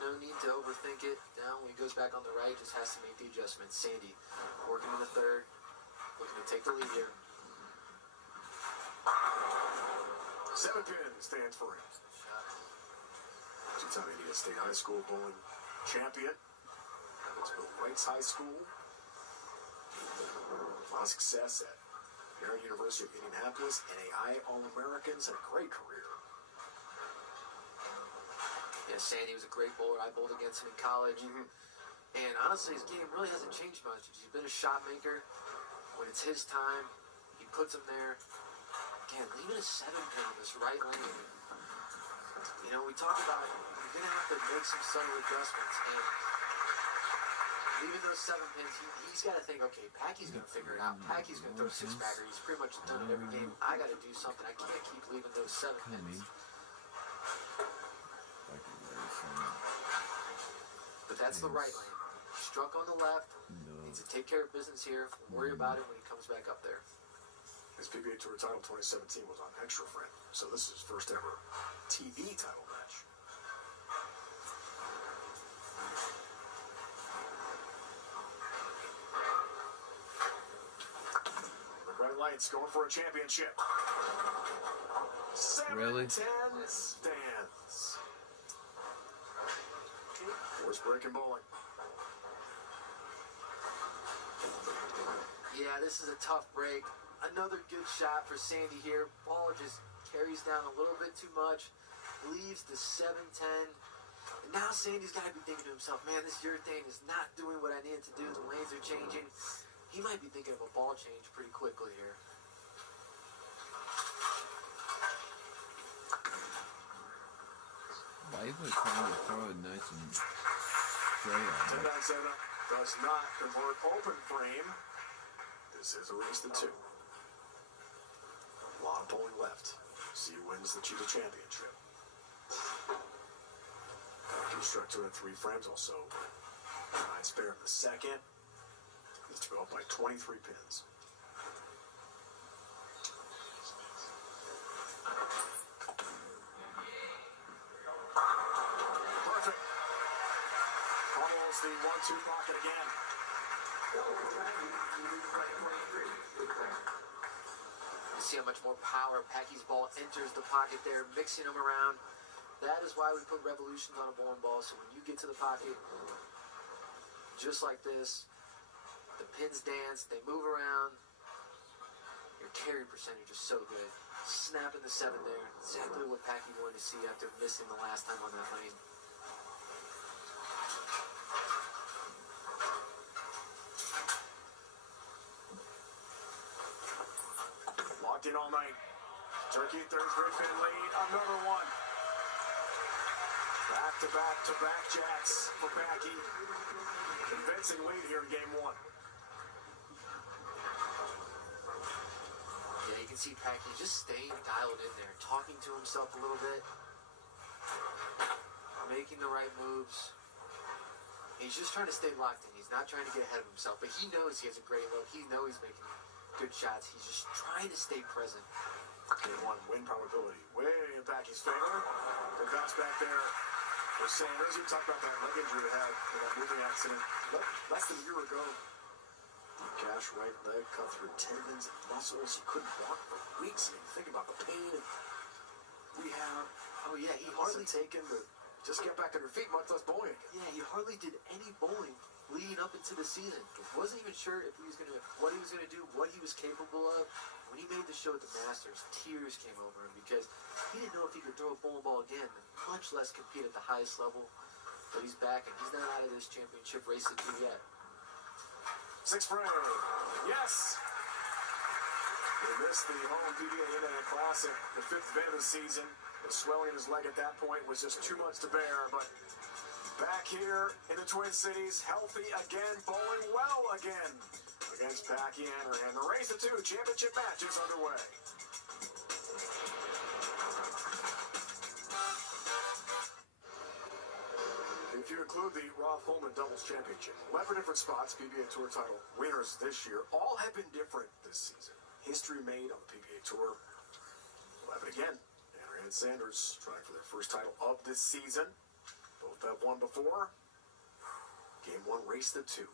No need to overthink it. Now, when he goes back on the right, just has to make the adjustment. Sandy working in the 3rd, looking to take the lead here. 7 pins stands for him. 2-time Indiana State High School bowling champion. It's both Wrights High School. A lot of success at Marion University of Indianapolis, NAI All-Americans, and a great career. Yeah, Sandy was a great bowler. I bowled against him in college. And honestly, his game really hasn't changed much. He's been a shot maker. When it's his time, he puts them there. Again, leaving a 7-pin on this right lane. You know, we talked about you're going to have to make some subtle adjustments. And leaving those 7 pins, he's got to think, okay, Packy's going to figure it out. Packy's going to throw a 6-bagger. He's pretty much done it every game. I got to do something. I can't keep leaving those 7 pins. But that's the right lane. Struck on the left. Needs to take care of business here. Worry about it when he comes back up there. His PBA Tour title 2017 was on Extra Friend, so this is his first ever TV title match. The bright lights going for a championship. 7-10 Really? stands. Force breaking bowling. Yeah, this is a tough break. Another good shot for Sandy here. Ball just carries down a little bit too much. Leaves the 7-10. And now Sandy's got to be thinking to himself, man, this urethane is not doing what I need it to do. The lanes are changing. He might be thinking of a ball change pretty quickly here. Wow. was trying to throw it nice and straight on it. 10-7 does not convert open frame. This is a race to 2. A lot of bowling left. See who wins the Cheetah Championship. Packy struck 2 in 3 frames also. 9 spare in the second. Needs to go up by 23 pins. Perfect. Follows the 1-2 pocket again. You see how much more power Packy's ball enters the pocket there, mixing them around. That is why we put revolutions on a bowling ball, so when you get to the pocket, just like this, the pins dance, they move around. Your carry percentage is so good. Snapping the 7 there, exactly what Packy wanted to see after missing the last time on that lane. Locked in all night. Turkey 33 pin lead, another one. Back-to-back jacks for Packy. Convincing lead here in game 1. Yeah, you can see Packy just staying dialed in there, talking to himself a little bit, making the right moves. He's just trying to stay locked in. He's not trying to get ahead of himself, but he knows he has a great look. He knows he's making good shots. He's just trying to stay present. Game 1 win probability way in Packy's favor. They bounce back there for Sanders. You talked about that leg injury they had in that moving accident less than a year ago. Cash right leg cut through tendons and muscles. He couldn't walk for weeks. I mean, think about the pain and rehab. Oh yeah, he Hardly hardly taken to just get back on her feet, much less bowling. Yeah, he hardly did any bowling leading up into the season. Wasn't even sure if he was what he was gonna do, what he was capable of. When he made the show at the Masters, tears came over him because he didn't know if he could throw a bowling ball again, much less compete at the highest level. But he's back and he's not out of this championship race to do yet. 6 frame. Yes. He missed the home PBA Internet Classic, the 5th event of the season. The swelling in his leg at that point was just too much to bear, but back here in the Twin Cities, healthy again, bowling well again against Packy and Hanrahan. The race to 2 championship match is underway. If you include the Roth Holman Doubles Championship, 11 different spots, PBA Tour title winners this year, all have been different this season. History made on the PBA Tour. 11 again. Hanrahan and Sanders trying for their first title of this season. Both have won before. Game 1 race to 2.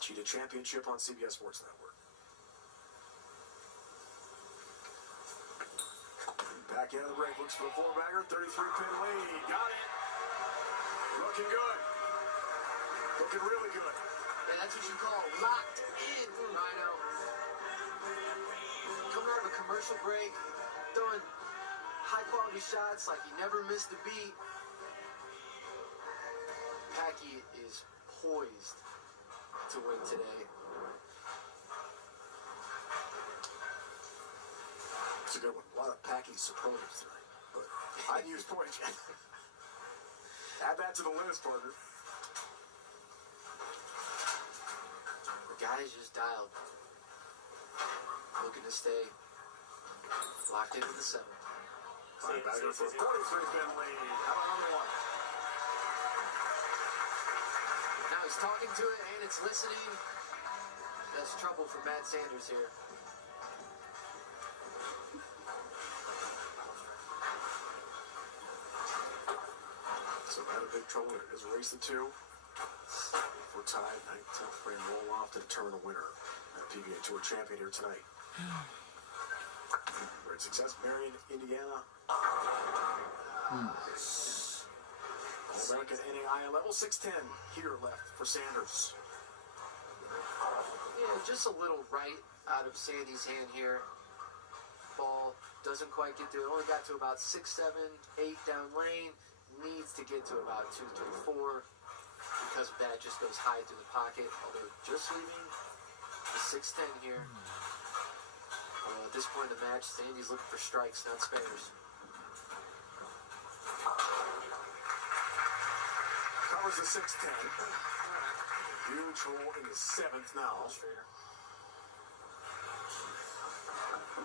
Cheetah Championship on CBS Sports Network. Back out of the break, looks for the 4-bagger, 33-pin lead. Got it. Looking good. Looking really good. Yeah, that's what you call locked in, Rhino. Coming out of a commercial break, throwing high-quality shots like he never missed a beat. Packy is poised to win today. It's a good one. A lot of Packy superlatives tonight, but I'd use points. Add that to the list, partner. The guy's just dialed. Looking to stay locked into the 7. Bagger for a 43-pin lead. How about another one? Now he's talking to it and it's listening. That's trouble for Matt Sanders here. So out of big trouble. It is a race to 2. We're tied. 9th, 10th frame roll off to determine the winner. That PBA Tour champion here tonight. Great success, Marion, Indiana. All-American NAIA level 610 here left for Sanders. Yeah, just a little right out of Sandy's hand here. Ball doesn't quite get to it. Only got to about 6, 7, 8 down lane. Needs to get to about 2, 3, 4. Because of that, just goes high through the pocket. Although just leaving the 6-10 here. At this point in the match, Sandy's looking for strikes, not spares. recovers the 6-10. Huge hole in the 7th now.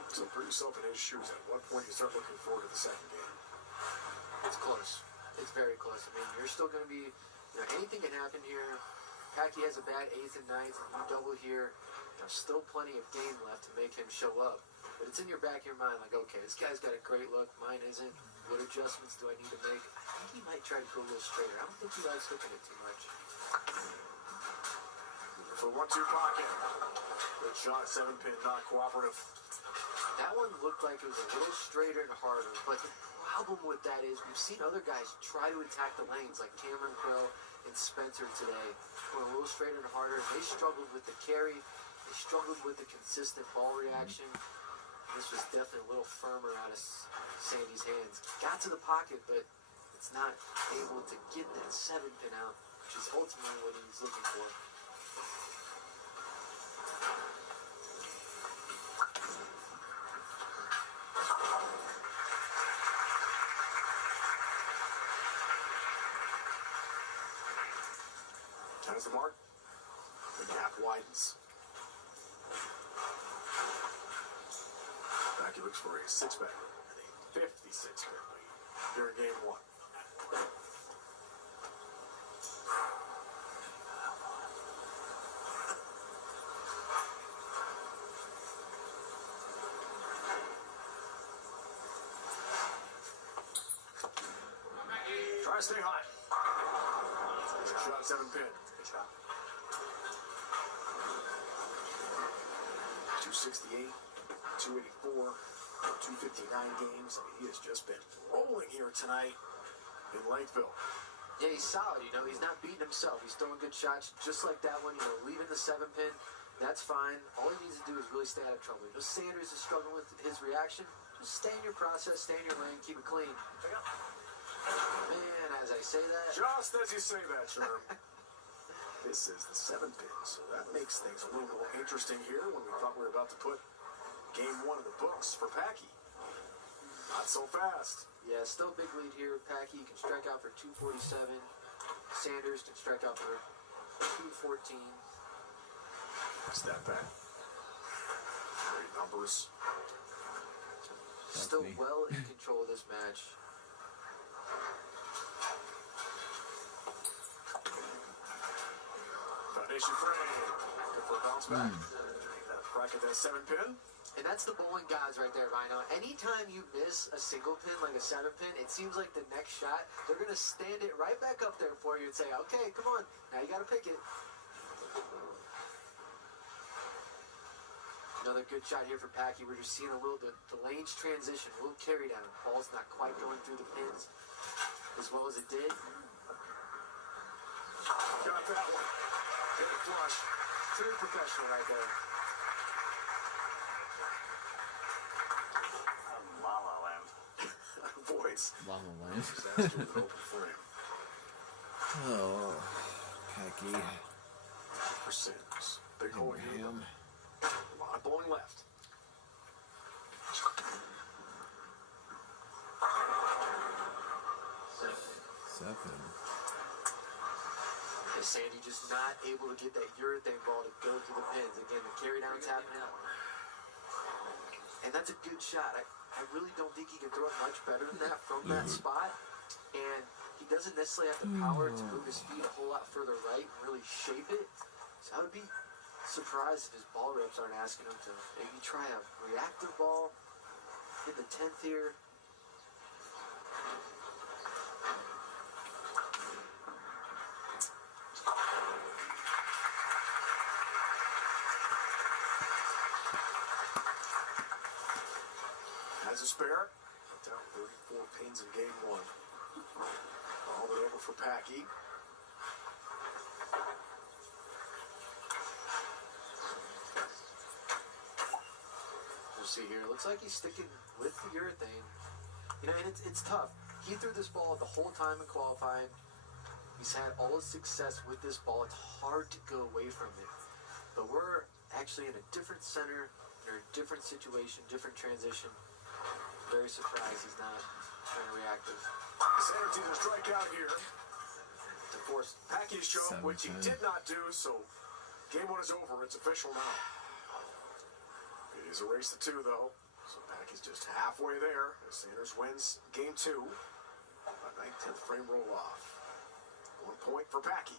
So put yourself in his shoes. At what point do you start looking forward to the second game? It's close. It's very close. I mean, you're still going to be, anything can happen here. Packy has a bad 8th and 9th, and you double here. There's still plenty of game left to make him show up. But it's in your back of your mind, like, okay, this guy's got a great look. Mine isn't. What adjustments do I need to make? I think he might try to go a little straighter. I don't think he likes hooking it too much. For 1-2 pocket. Good shot, 7-pin, not cooperative. That one looked like it was a little straighter and harder, but the problem with that is we've seen other guys try to attack the lanes, like Cameron Crowe and Spencer today, going a little straighter and harder. They struggled with the carry. They struggled with the consistent ball reaction. This was definitely a little firmer out of Sandy's hands. Got to the pocket, but it's not able to get that 7-pin out, which is ultimately what he's looking for. Has the mark. The gap widens. Packy looks for a 6-bet and a 56-bet lead here in game 1. Try to stay high. Shot 7-pin. Good shot. 268, 284, 259 games. I mean, he has just been rolling here tonight in Lakeville. Yeah, he's solid, he's not beating himself. He's throwing good shots just like that one, leaving the 7-pin. That's fine. All he needs to do is really stay out of trouble. Sanders is struggling with his reaction. Just stay in your process, stay in your lane, keep it clean. Man, as I say that... Just as you say that, Sherm. This is the 7-pin, so that makes things a little more interesting here when we thought we were about to put game 1 in the books for Packy. Not so fast. Yeah, still big lead here. Packy can strike out for 247. Sanders can strike out for 214. Step back. Great numbers. Still well in control of this match. Foundation frame. Good for a bounce back. Crack at that 7-pin. And that's the bowling gods right there, Rhino. Anytime you miss a single pin, like a 7-pin, it seems like the next shot, they're going to stand it right back up there for you and say, okay, come on, now you got to pick it. Another good shot here for Packy. We're just seeing a little bit, the lanes transition, a little carry down. Ball's not quite going through the pins as well as it did. Got that one. Hit the flush. True professional right there. La La Land. Voice. La La Land. Disaster with an open frame. Oh, Packy. Percent. Big hole here. Hanrahan. A lot of bowling left. Seven. And Sandy just not able to get that urethane ball to go through the pins. Again, the carry down's happening. And that's a good shot. I really don't think he can throw it much better than that from that spot. And he doesn't necessarily have the power to move his feet a whole lot further right and really shape it. So I would be surprised if his ball reps aren't asking him to maybe try a reactive ball in the 10th here. Has a spare. Down 34 pins in game 1. All the way over for Packy. We'll see here. Looks like he's sticking with the urethane. And it's tough. He threw this ball the whole time in qualifying. He's had all his success with this ball. It's hard to go away from it. But we're actually in a different center, in a different situation, different transition. Very surprised he's not trying to reactive. Sanderson to strike out here. To forced Packy's jump, which he did not do, so game 1 is over. It's official now. It is a race to 2, though. So Packy's just halfway there as Sanders wins game 2. A 9/10 frame roll off. 1 point for Packy.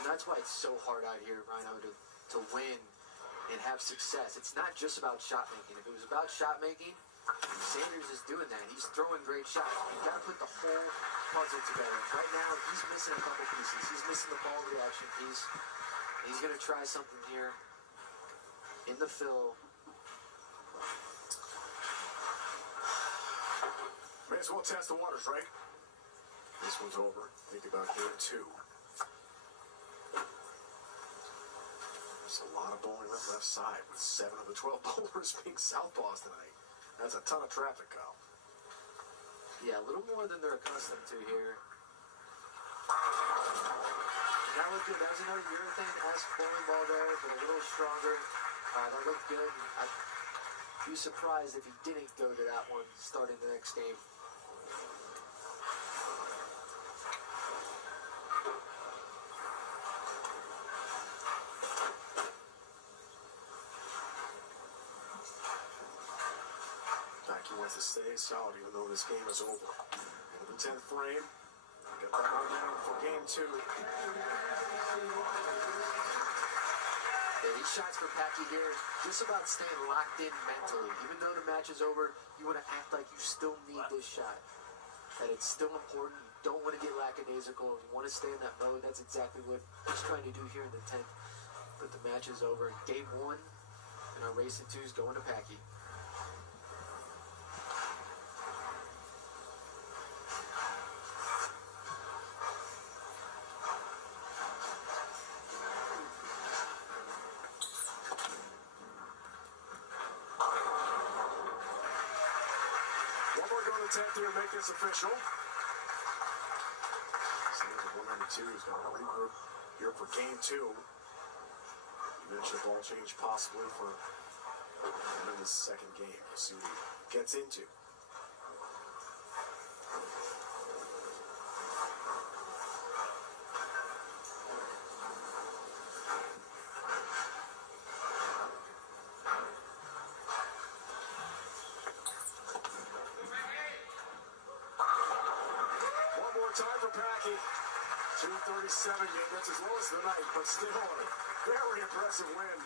And that's why it's so hard out here, Rhino, to win and have success. It's not just about shot making. If it was about shot making, Sanders is doing that. He's throwing great shots. You've got to put the whole puzzle together. Right now, he's missing a couple pieces. He's missing the ball reaction piece. He's going to try something here in the fill. May as well test the waters, right? This one's over. Think about game 2. There's a lot of bowling left side with 7 of the 12 bowlers being southpaws tonight. That's a ton of traffic, Kyle. Yeah, a little more than they're accustomed to here. That looked good. That was another urethane-esque bowling ball there, but a little stronger. That looked good. I'd be surprised if he didn't go to that one starting the next game. Packy wants to stay solid even though this game is over. Into the 10th frame. Got that momentum for game 2. Yeah, these shots for Packy here, just about staying locked in mentally. Even though the match is over, you want to act like you still need this shot. That it's still important. You don't want to get lackadaisical. You want to stay in that mode. That's exactly what he's trying to do here in the 10th. But the match is over. Game 1 and our race to 2 is going to Packy. Here to make this official. Sanders 192 is going to regroup here for game 2. You mentioned ball change possibly for him in this second game. We'll see what he gets into. Time for Packy. 2:37 game. That's as low as the night, but still a very impressive win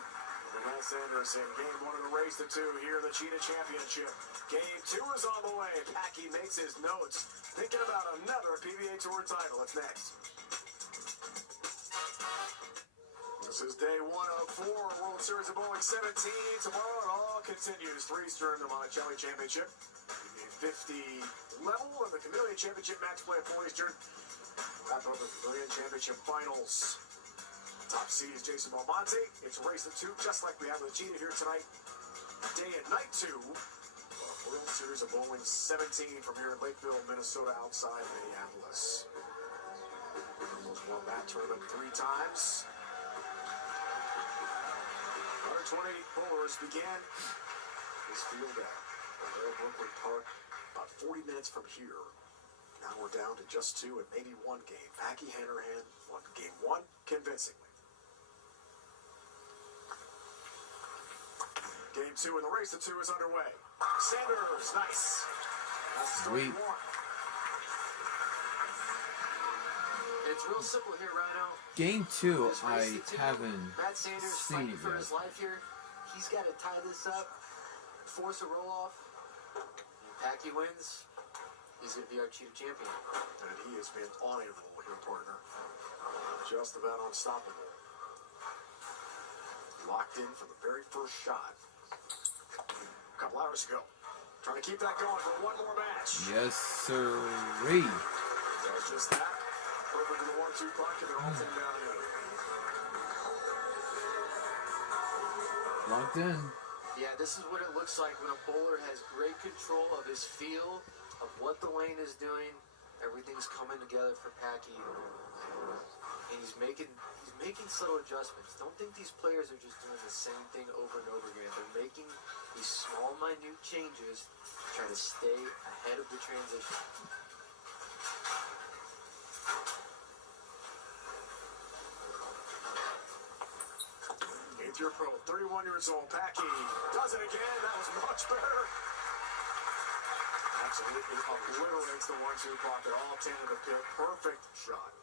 for Matt Sanders in game 1 of the race to 2 here in the Cheetah Championship. Game 2 is on the way. Packy makes his notes, thinking about another PBA Tour title. It's next. This is day 1 of 4 World Series of Bowling 17. Tomorrow it all continues. 3 during the Monticelli Championship. 50 level and the Chameleon Championship match play at 4 Eastern. Wrap up the Chameleon Championship finals. Top seed is Jason Belmonte. It's race to 2, just like we have with Cheetah here tonight. Day and night 2 of World Series of Bowling 17 from here in Lakeville, Minnesota, outside Minneapolis. Almost won that tournament 3 times. 120 bowlers began this field at Brooklyn Park. About 40 minutes from here. Now we're down to just 2 and maybe 1 game. Packy Hanrahan won game 1 convincingly. Game 2 and the race to 2 is underway. Sanders, nice. That's Sweet. 1. It's real simple here, Rhino. Game 2, This I race to 2, haven't Matt Sanders seen fighting it for yet. his life here. He's got to tie this up, force a roll off. Packy wins, he's going to be our Cheetah champion. And he has been on a roll here, partner. Just about unstoppable. Locked in from the very first shot. A couple hours ago. Trying to keep that going for 1 more match. Yes, sirree. Does just that. Perfect in the 1-2 puck, and they're all 10 down here. Locked in. Yeah, this is what it looks like when a bowler has great control of his feel, of what the lane is doing. Everything's coming together for Packy. And he's making subtle adjustments. Don't think these players are just doing the same thing over and over again. They're making These small, minute changes to try to stay ahead of the transition. Eighth-year pro, 31 years old, Packy does it again. That was much better. Absolutely obliterates the 1-2 block. They're all obtained in the pit. Perfect shot.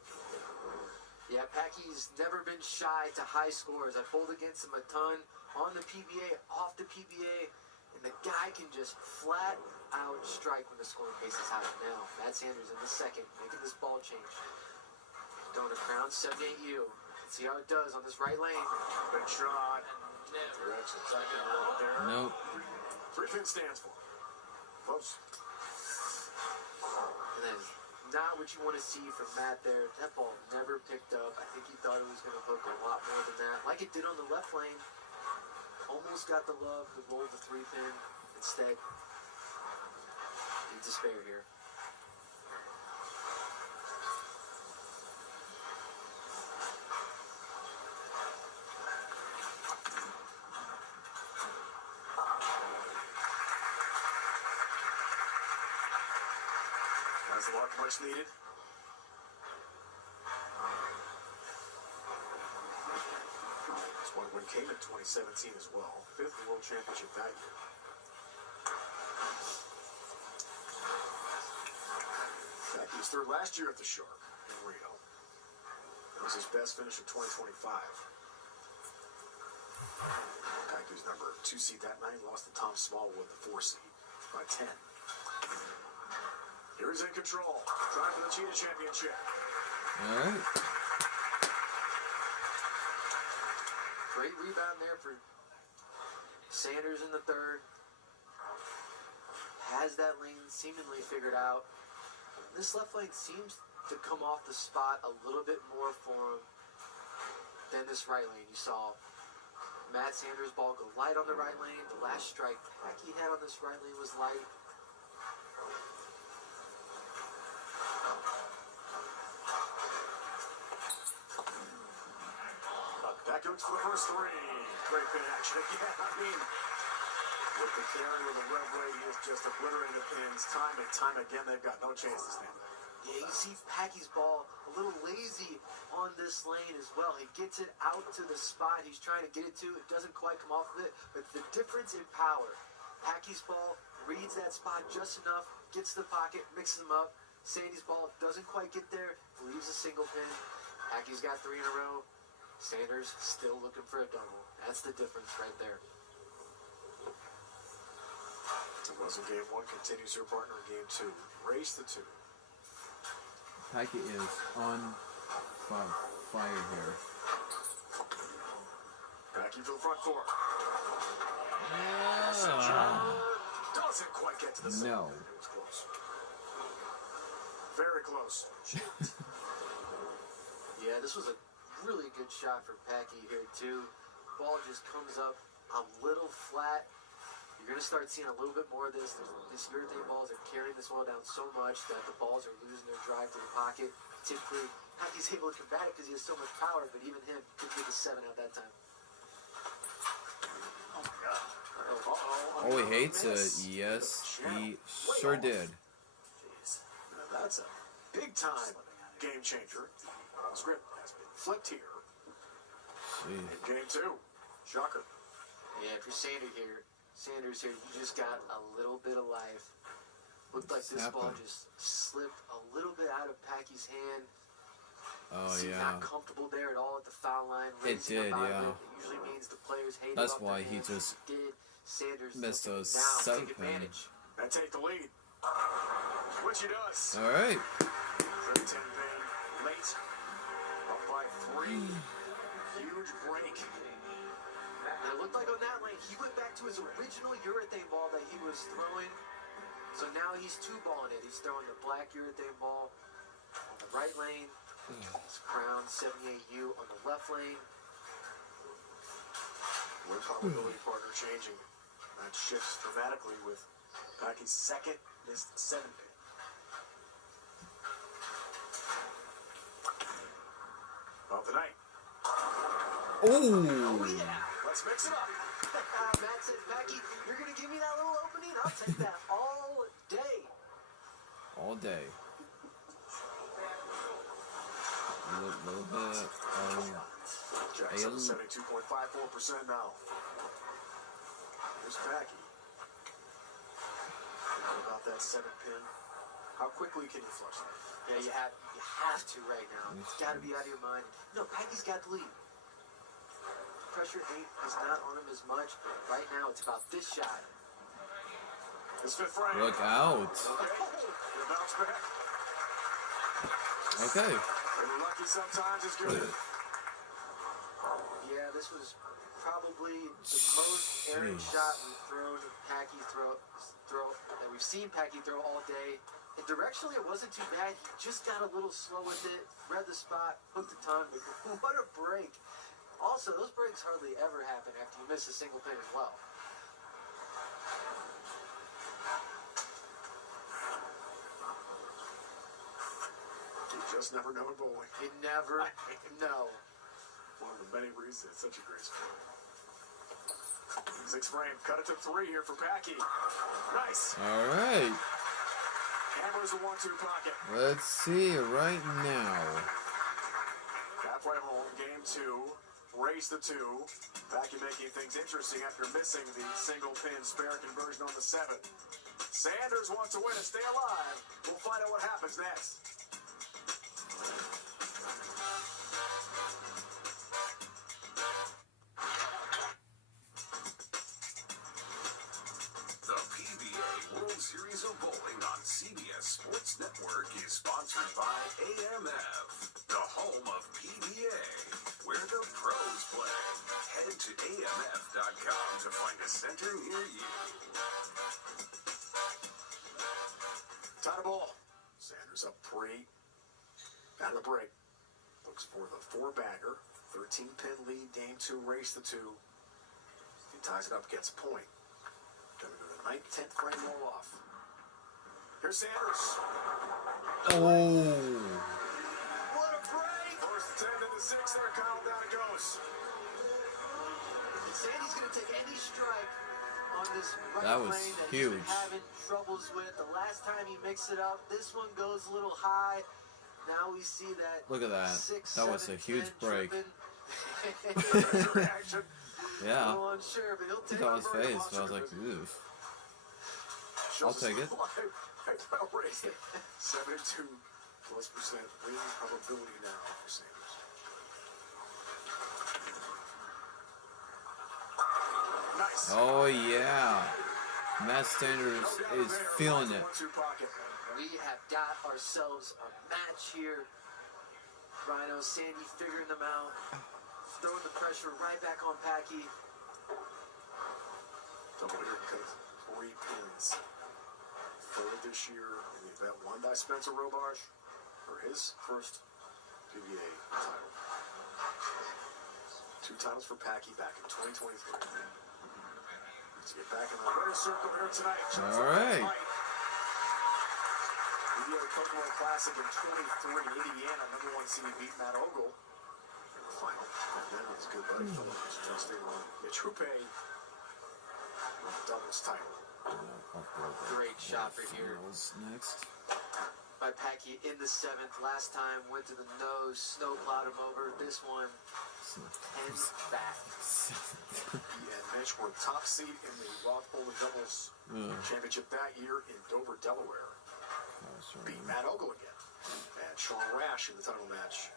Yeah, Packy's never been shy to high scores. I pulled against him a ton on the PBA, off the PBA, and the guy can just flat out strike when the scoring pace is high. Now, Matt Sanders in the second, making this ball change. Throwing a crown 78U. Let's see how it does on this right lane. Good shot. Direction second one there. Nope. 3-pin stands for. Close. And then, not what you want to see from Matt there. That ball never picked up. I think he thought it was going to hook a lot more than that. Like it did on the left lane. Almost got the love to roll the 3-pin. Instead, needs to spare here. That's the luck much needed. This one came in 2017 as well. 5th World Championship that year. He was 3rd last year at the Sharp in Rio. That was his best finish of 2025. Packy's number 2 seed that night, lost to Tom Smallwood, the 4 seed, by 10. Here he's in control, trying for the Cheetah Championship. All right. Great rebound there for Sanders in the 3rd. Has that lane seemingly figured out. This left lane seems to come off the spot a little bit more for him than this right lane. You saw Matt Sanders' ball go light on the right lane. The last strike Packy had on this right lane was light. Packy looks for the first 3. Great pin action again. I mean, with the carry with the rev rate, he is just obliterating the pins time and time again. They've got no chance to stand there. Yeah, you see Packy's ball a little lazy on this lane as well. He gets it out to the spot he's trying to get it to. It doesn't quite come off of it, but the difference in power. Packy's ball reads that spot just enough, gets to the pocket, mixes them up. Sandy's ball doesn't quite get there, leaves a single pin. Packy's got 3 in a row. Sanders still looking for a double. That's the difference right there. It was in game 1, continues your partner in game 2. Race to 2. Packy is on fire here. Packy for the front 4. Doesn't quite get to the second. No. It was close. Very close. Yeah, this was a really good shot for Packy here too. Ball just comes up a little flat. You're going to start seeing a little bit more of this. These urethane balls are carrying this well down so much that the balls are losing their drive to the pocket. Typically, Packy's able to combat it because he has so much power, but even him could get a 7 out that time. Oh my God. Oh, he hates it. Yes, he sure did. Jeez. Now that's a big time game changer. Script has been flipped here. Jeez. In game 2. Shocker. Yeah, if you're Sanders here, you just got a little bit of life. Looked like this ball just slipped a little bit out of Packy's hand. Oh, Seemed yeah. not comfortable there at all at the foul line. It did, yeah. It usually means the players hate That's it off why their he hands. just Did. Sanders missed looking those now to 7 take pin. advantage. And take the lead. Which he does. All right. 10 pin late. Up by 3. Huge break. And it looked like on that lane, he went back to his original urethane ball that he was throwing. So now he's 2-balling it. He's throwing the black urethane ball on the right lane. His crown 78U on the left lane. Win probability partner changing. That shifts dramatically with Packy's second missed 7 pin. Of the night. Oh. Oh yeah. Let's mix it up. Matt said, Packy, you're going to give me that little opening? I'll take that all day. All day. A little bit. Jackson 72.54% now. Here's Packy. What about that 7 pin? How quickly can you flush that? Yeah, you have to right now. It's got to be out of your mind. No, Packy's got the lead. Pressure is not on him as much, but right now it's about this shot. This fifth frame. Look out. Okay. Gonna bounce back. Okay. Getting lucky sometimes is good. Yeah, this was probably the most errant shot we've thrown Packy throw that we've seen Packy throw all day. And directionally, it wasn't too bad. He just got a little slow with it, read the spot, hooked the tongue. But what a break. Also, those breaks hardly ever happen after you miss a single pin as well. You just never know in bowling. You never know. One of the many reasons it's such a great sport. 6th frame, cut it to 3 here for Packy. Nice. All right. Hammers the 1-2 pocket. Let's see right now. Halfway home, game 2. Race the 2. Packy making things interesting after missing the single pin spare conversion on the 7th. Sanders wants to win and stay alive. We'll find out what happens next. The PBA World Series of Bowling on CBS Sports Network is sponsored by AMF, the home of PBA, where the pros play. Head to AMF.com to find a center near you. Tie the ball. Sanders up 3. Out of the break. Looks for the 4-bagger. 13-pin lead, game 2, race the 2. He ties it up, gets a point. Gonna go to the 9th, 10th frame roll off. Here's Sanders. Oh. What a break! First 10 to the 6 there, Kyle, down it goes. And Sandy's going to take any strike on this right That was lane that huge. he's been having troubles with. The last time he mixed it up, this one goes a little high. Now we see that. Look at that. 6, That was 7, a huge 10 break. Reaction. Yeah. No, I'm sure, but he'll take Look at his it. face. I was like, oof. I'll take it. I'll raise it. 72+% winning probability now for Sanders. Nice. Oh, yeah. Matt Sanders is feeling it. We have got ourselves a match here. Rhino, Sandy figuring them out. Throwing the pressure right back on Packy. Double here because 3 pins. Third this year in the event won by Spencer Robarge for his first PBA title. 2 titles for Packy back in 2023. Let's get back in the winner's circle here tonight. All right. PBA Pokemon Classic in 23. Indiana, #1 seed, beat Matt Ogle in the final. And then his good buddy Phillips just in on Mitch Hoope won the doubles title. Great shot right here Next. by Packy in the 7th. Last time went to the nose, snow plowed him over. This one, hands back. He and Mitch were top seed in the Roth Bowling Doubles Championship that year in Dover, Delaware. Beat Matt Ogle again. And Sean Rash in the title match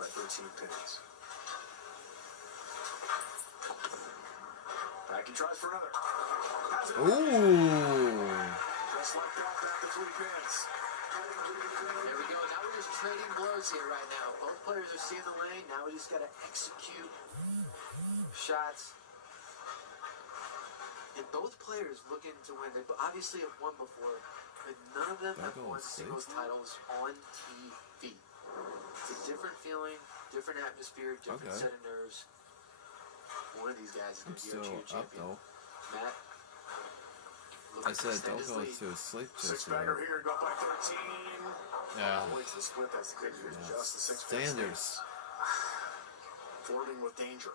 by 13 pins. Packy tries for another. Has it. Ooh. Just like that, back to 3 pins. There we go. Now we're just trading blows here right now. Both players are seeing the lane. Now we just got to execute shots. And both players looking to win. They obviously have won before, but none of them have won singles titles on TV. It's a different feeling, different atmosphere, different set of nerves. One of these guys is going to be our Still cheer up champion. though. Matt. I said don't go to sleep just 6-bagger yet. here, go by 13. Yeah. Avoids the split, that's the good news. Yeah. Just the 6 Sanders. Flirting with danger.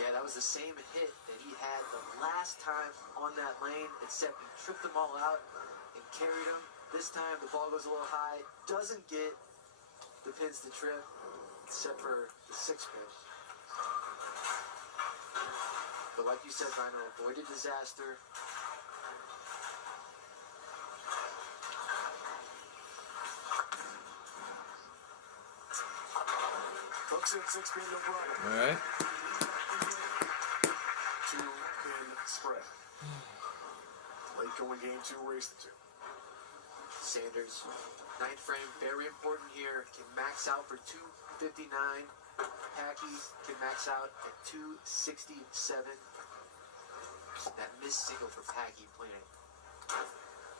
Yeah, that was the same hit that he had the last time on that lane, except he tripped them all out and carried them. This time the ball goes a little high, doesn't get the pins to trip, except for the 6th pitch. But like you said, Rhino, avoided disaster. Hooks it, 6-pin, no problem. All right. 2-pin spread. Late going game 2, race the 2. Sanders, 9th frame, very important here. Can max out for 259. Packy can max out at 267. That missed single for Packy playing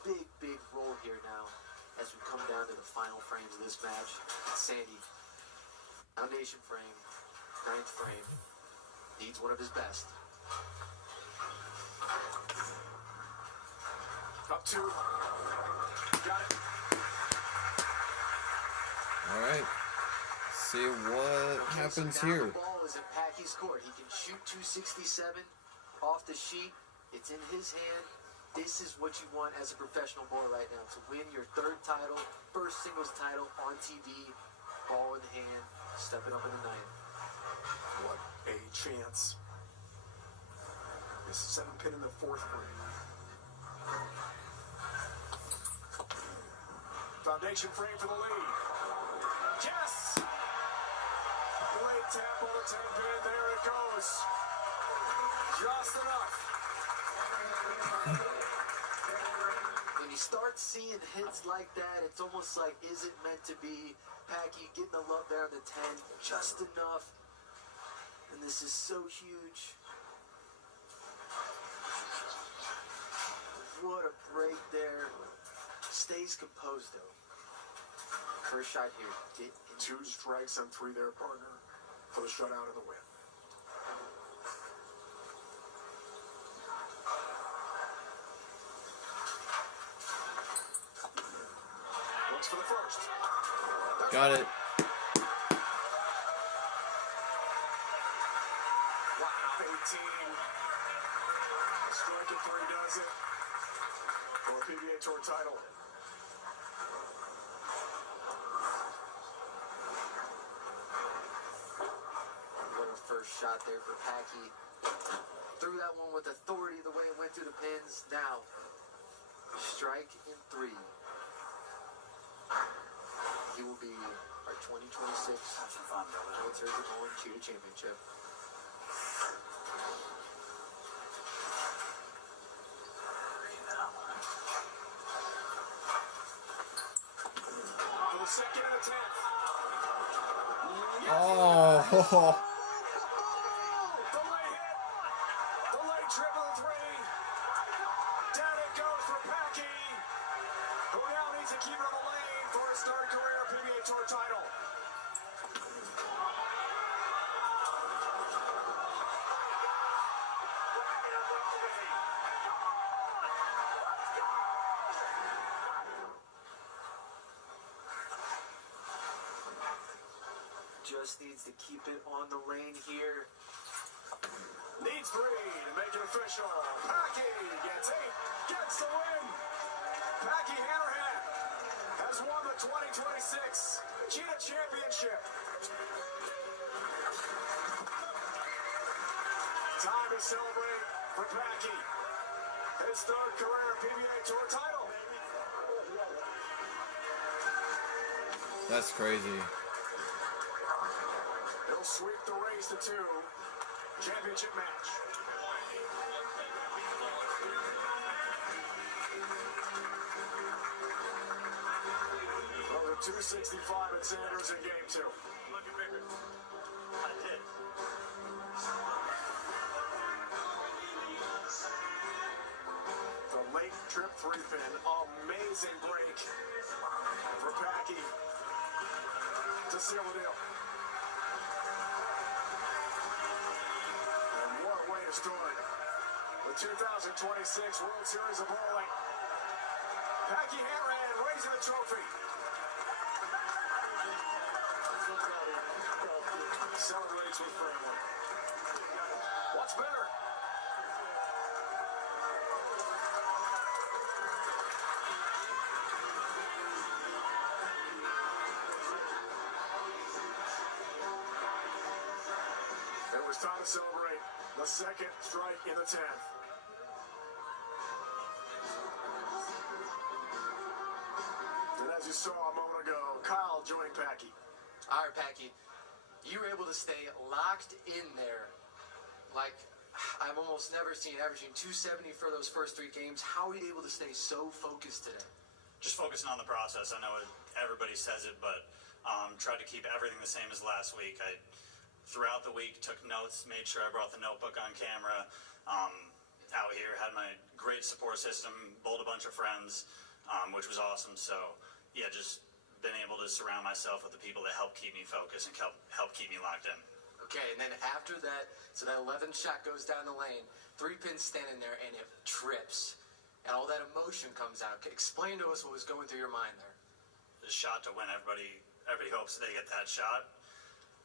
a big role here now as we come down to the final frames of this match. Sandy, foundation frame, 9th frame, needs one of his best. Up 2. Got it. All right. See what happens so now here. The ball is in Packy's court. He can shoot 267 off the sheet. It's in his hand. This is what you want as a professional bowler right now, to win your 3rd title, 1st singles title on TV, ball in hand, stepping up in the 9th. What a chance. This 7-pin in the 4th frame. Foundation frame for the lead. Yes! Late tap on the 10-pin. There it goes. Just enough. When you start seeing hits like that, it's almost like, is it meant to be? Packy getting the love there on the 10, just enough. And this is so huge. What a break there. Stays composed though. First shot here. Get in. 2 strikes on 3 there, partner, for the shutout of the win. Looks for the first. Got it. Wow, 18. Strike at 3 does it. For a PBA Tour title. What a first shot there for Packy. Threw that one with authority the way it went through the pins. Now, strike in 3. He will be our 2026 World Series of Bowling Cheetah Championship. For the 2nd and the 10th. Oh. The late hit. The late triple 3. Down it goes for Packy, who now needs to keep it on the lane for his 3rd career PBA Tour title. Just needs to keep it on the lane here. Needs 3 to make it official. Packy gets 8, gets the win. Packy Hanrahan has won the 2026 Cheetah Championship. Time to celebrate for Packy. His 3rd career PBA Tour title. That's crazy. He'll sweep the race to 2. Championship match. Well, the 265 at Sanders in game 2. Looking bigger. I did. The late trip 3-pin. Amazing break for Packy to seal the deal. And what a way to start the 2026 World Series of Bowling. Packy Hanrahan raising the trophy. Celebrates with family. What's better? It was time to celebrate the second strike in the 10th. And as you saw a moment ago, Kyle joining Packy. All right, Packy, you were able to stay locked in there. Like, I've almost never seen averaging 270 for those first 3 games. How were you able to stay so focused today? Just focusing on the process. I know everybody says it, but tried to keep everything the same as last week. I, throughout the week, took notes, made sure I brought the notebook on camera. Out here, had my great support system, bowled a bunch of friends, which was awesome. So, yeah, just been able to surround myself with the people that help keep me focused and help keep me locked in. Okay, and then after that, so that 11th shot goes down the lane, 3 pins standing there, and it trips. And all that emotion comes out. Explain to us what was going through your mind there. The shot to win, everybody hopes they get that shot.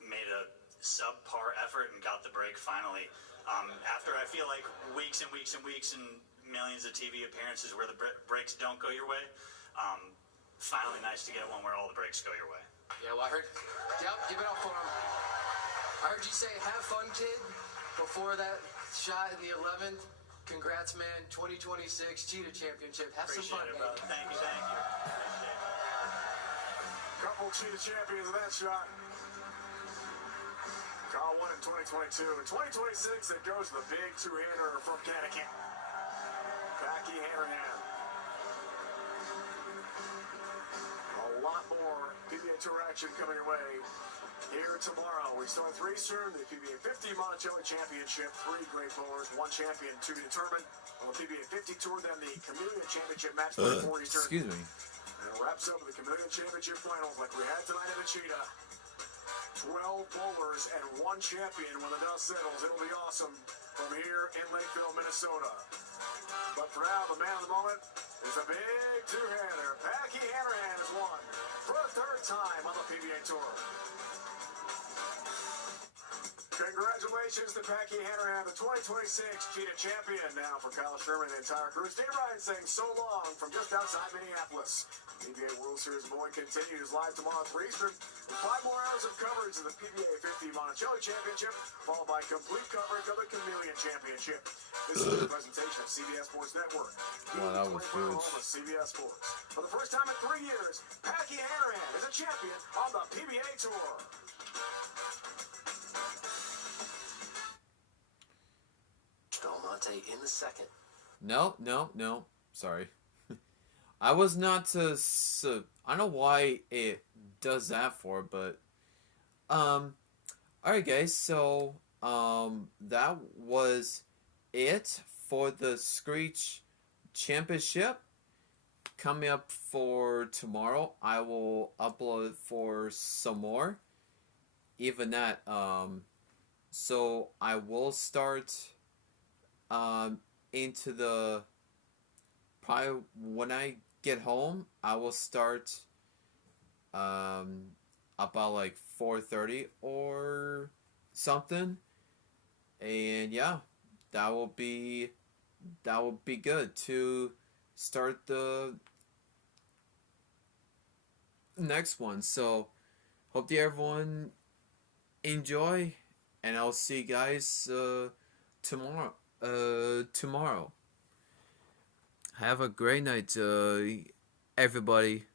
Made a subpar effort and got the break finally. After I feel like weeks and weeks and weeks and millions of TV appearances where the breaks don't go your way, finally nice to get one where all the breaks go your way. Yeah, well, I heard, yep, give it up for him. I heard you say, have fun, kid, before that shot in the 11th. Congrats, man. 2026 Cheetah Championship. Have some fun, Appreciate it, man. brother. Thank you. Appreciate it. Couple Cheetah champions of that shot. Kyle won in 2022. In 2026, it goes to the big two-hander from Connecticut. Packy Hanrahan. A lot more PBA Tour action coming your way here tomorrow. We start 3 Eastern, the PBA 50 Monticello Championship. 3 great bowlers, 1 champion to be determined on the PBA 50 Tour. Then the Chameleon Championship match play 4 Eastern. Excuse me. And it wraps up with the Chameleon Championship finals like we had tonight in the Cheetah. 12 bowlers and 1 champion when the dust settles. It'll be awesome from here in Lakeville, Minnesota. But for now, the man of the moment is a big two-hander. Packy Hanrahan has won for a 3rd time on the PBA Tour. Congratulations to Packy Hanrahan, the 2026 Cheetah champion. Now for Kyle Sherman and the entire crew. Steve Ryan saying so long from just outside Minneapolis. PBA World Series bowling continues live tomorrow at 3 Eastern with 5 more hours of coverage of the PBA 50 Monticello Championship, followed by complete coverage of the Chameleon Championship. This is a presentation of CBS Sports Network. Wow, that was huge. CBS Sports. For the first time in 3 years, Packy Hanrahan is a champion on the PBA Tour. Belmonte in the 2nd. No. Sorry. I was not I don't know why it does that for, but alright guys, so that was it for the Screech Championship. Coming up for tomorrow, I will upload for some more. Even that, so I will start into the, probably when I get home, I will start about like 4:30 or something, and yeah, that will be good to start the next one. So hope that everyone enjoy, and I'll see you guys tomorrow. Have a great night, everybody.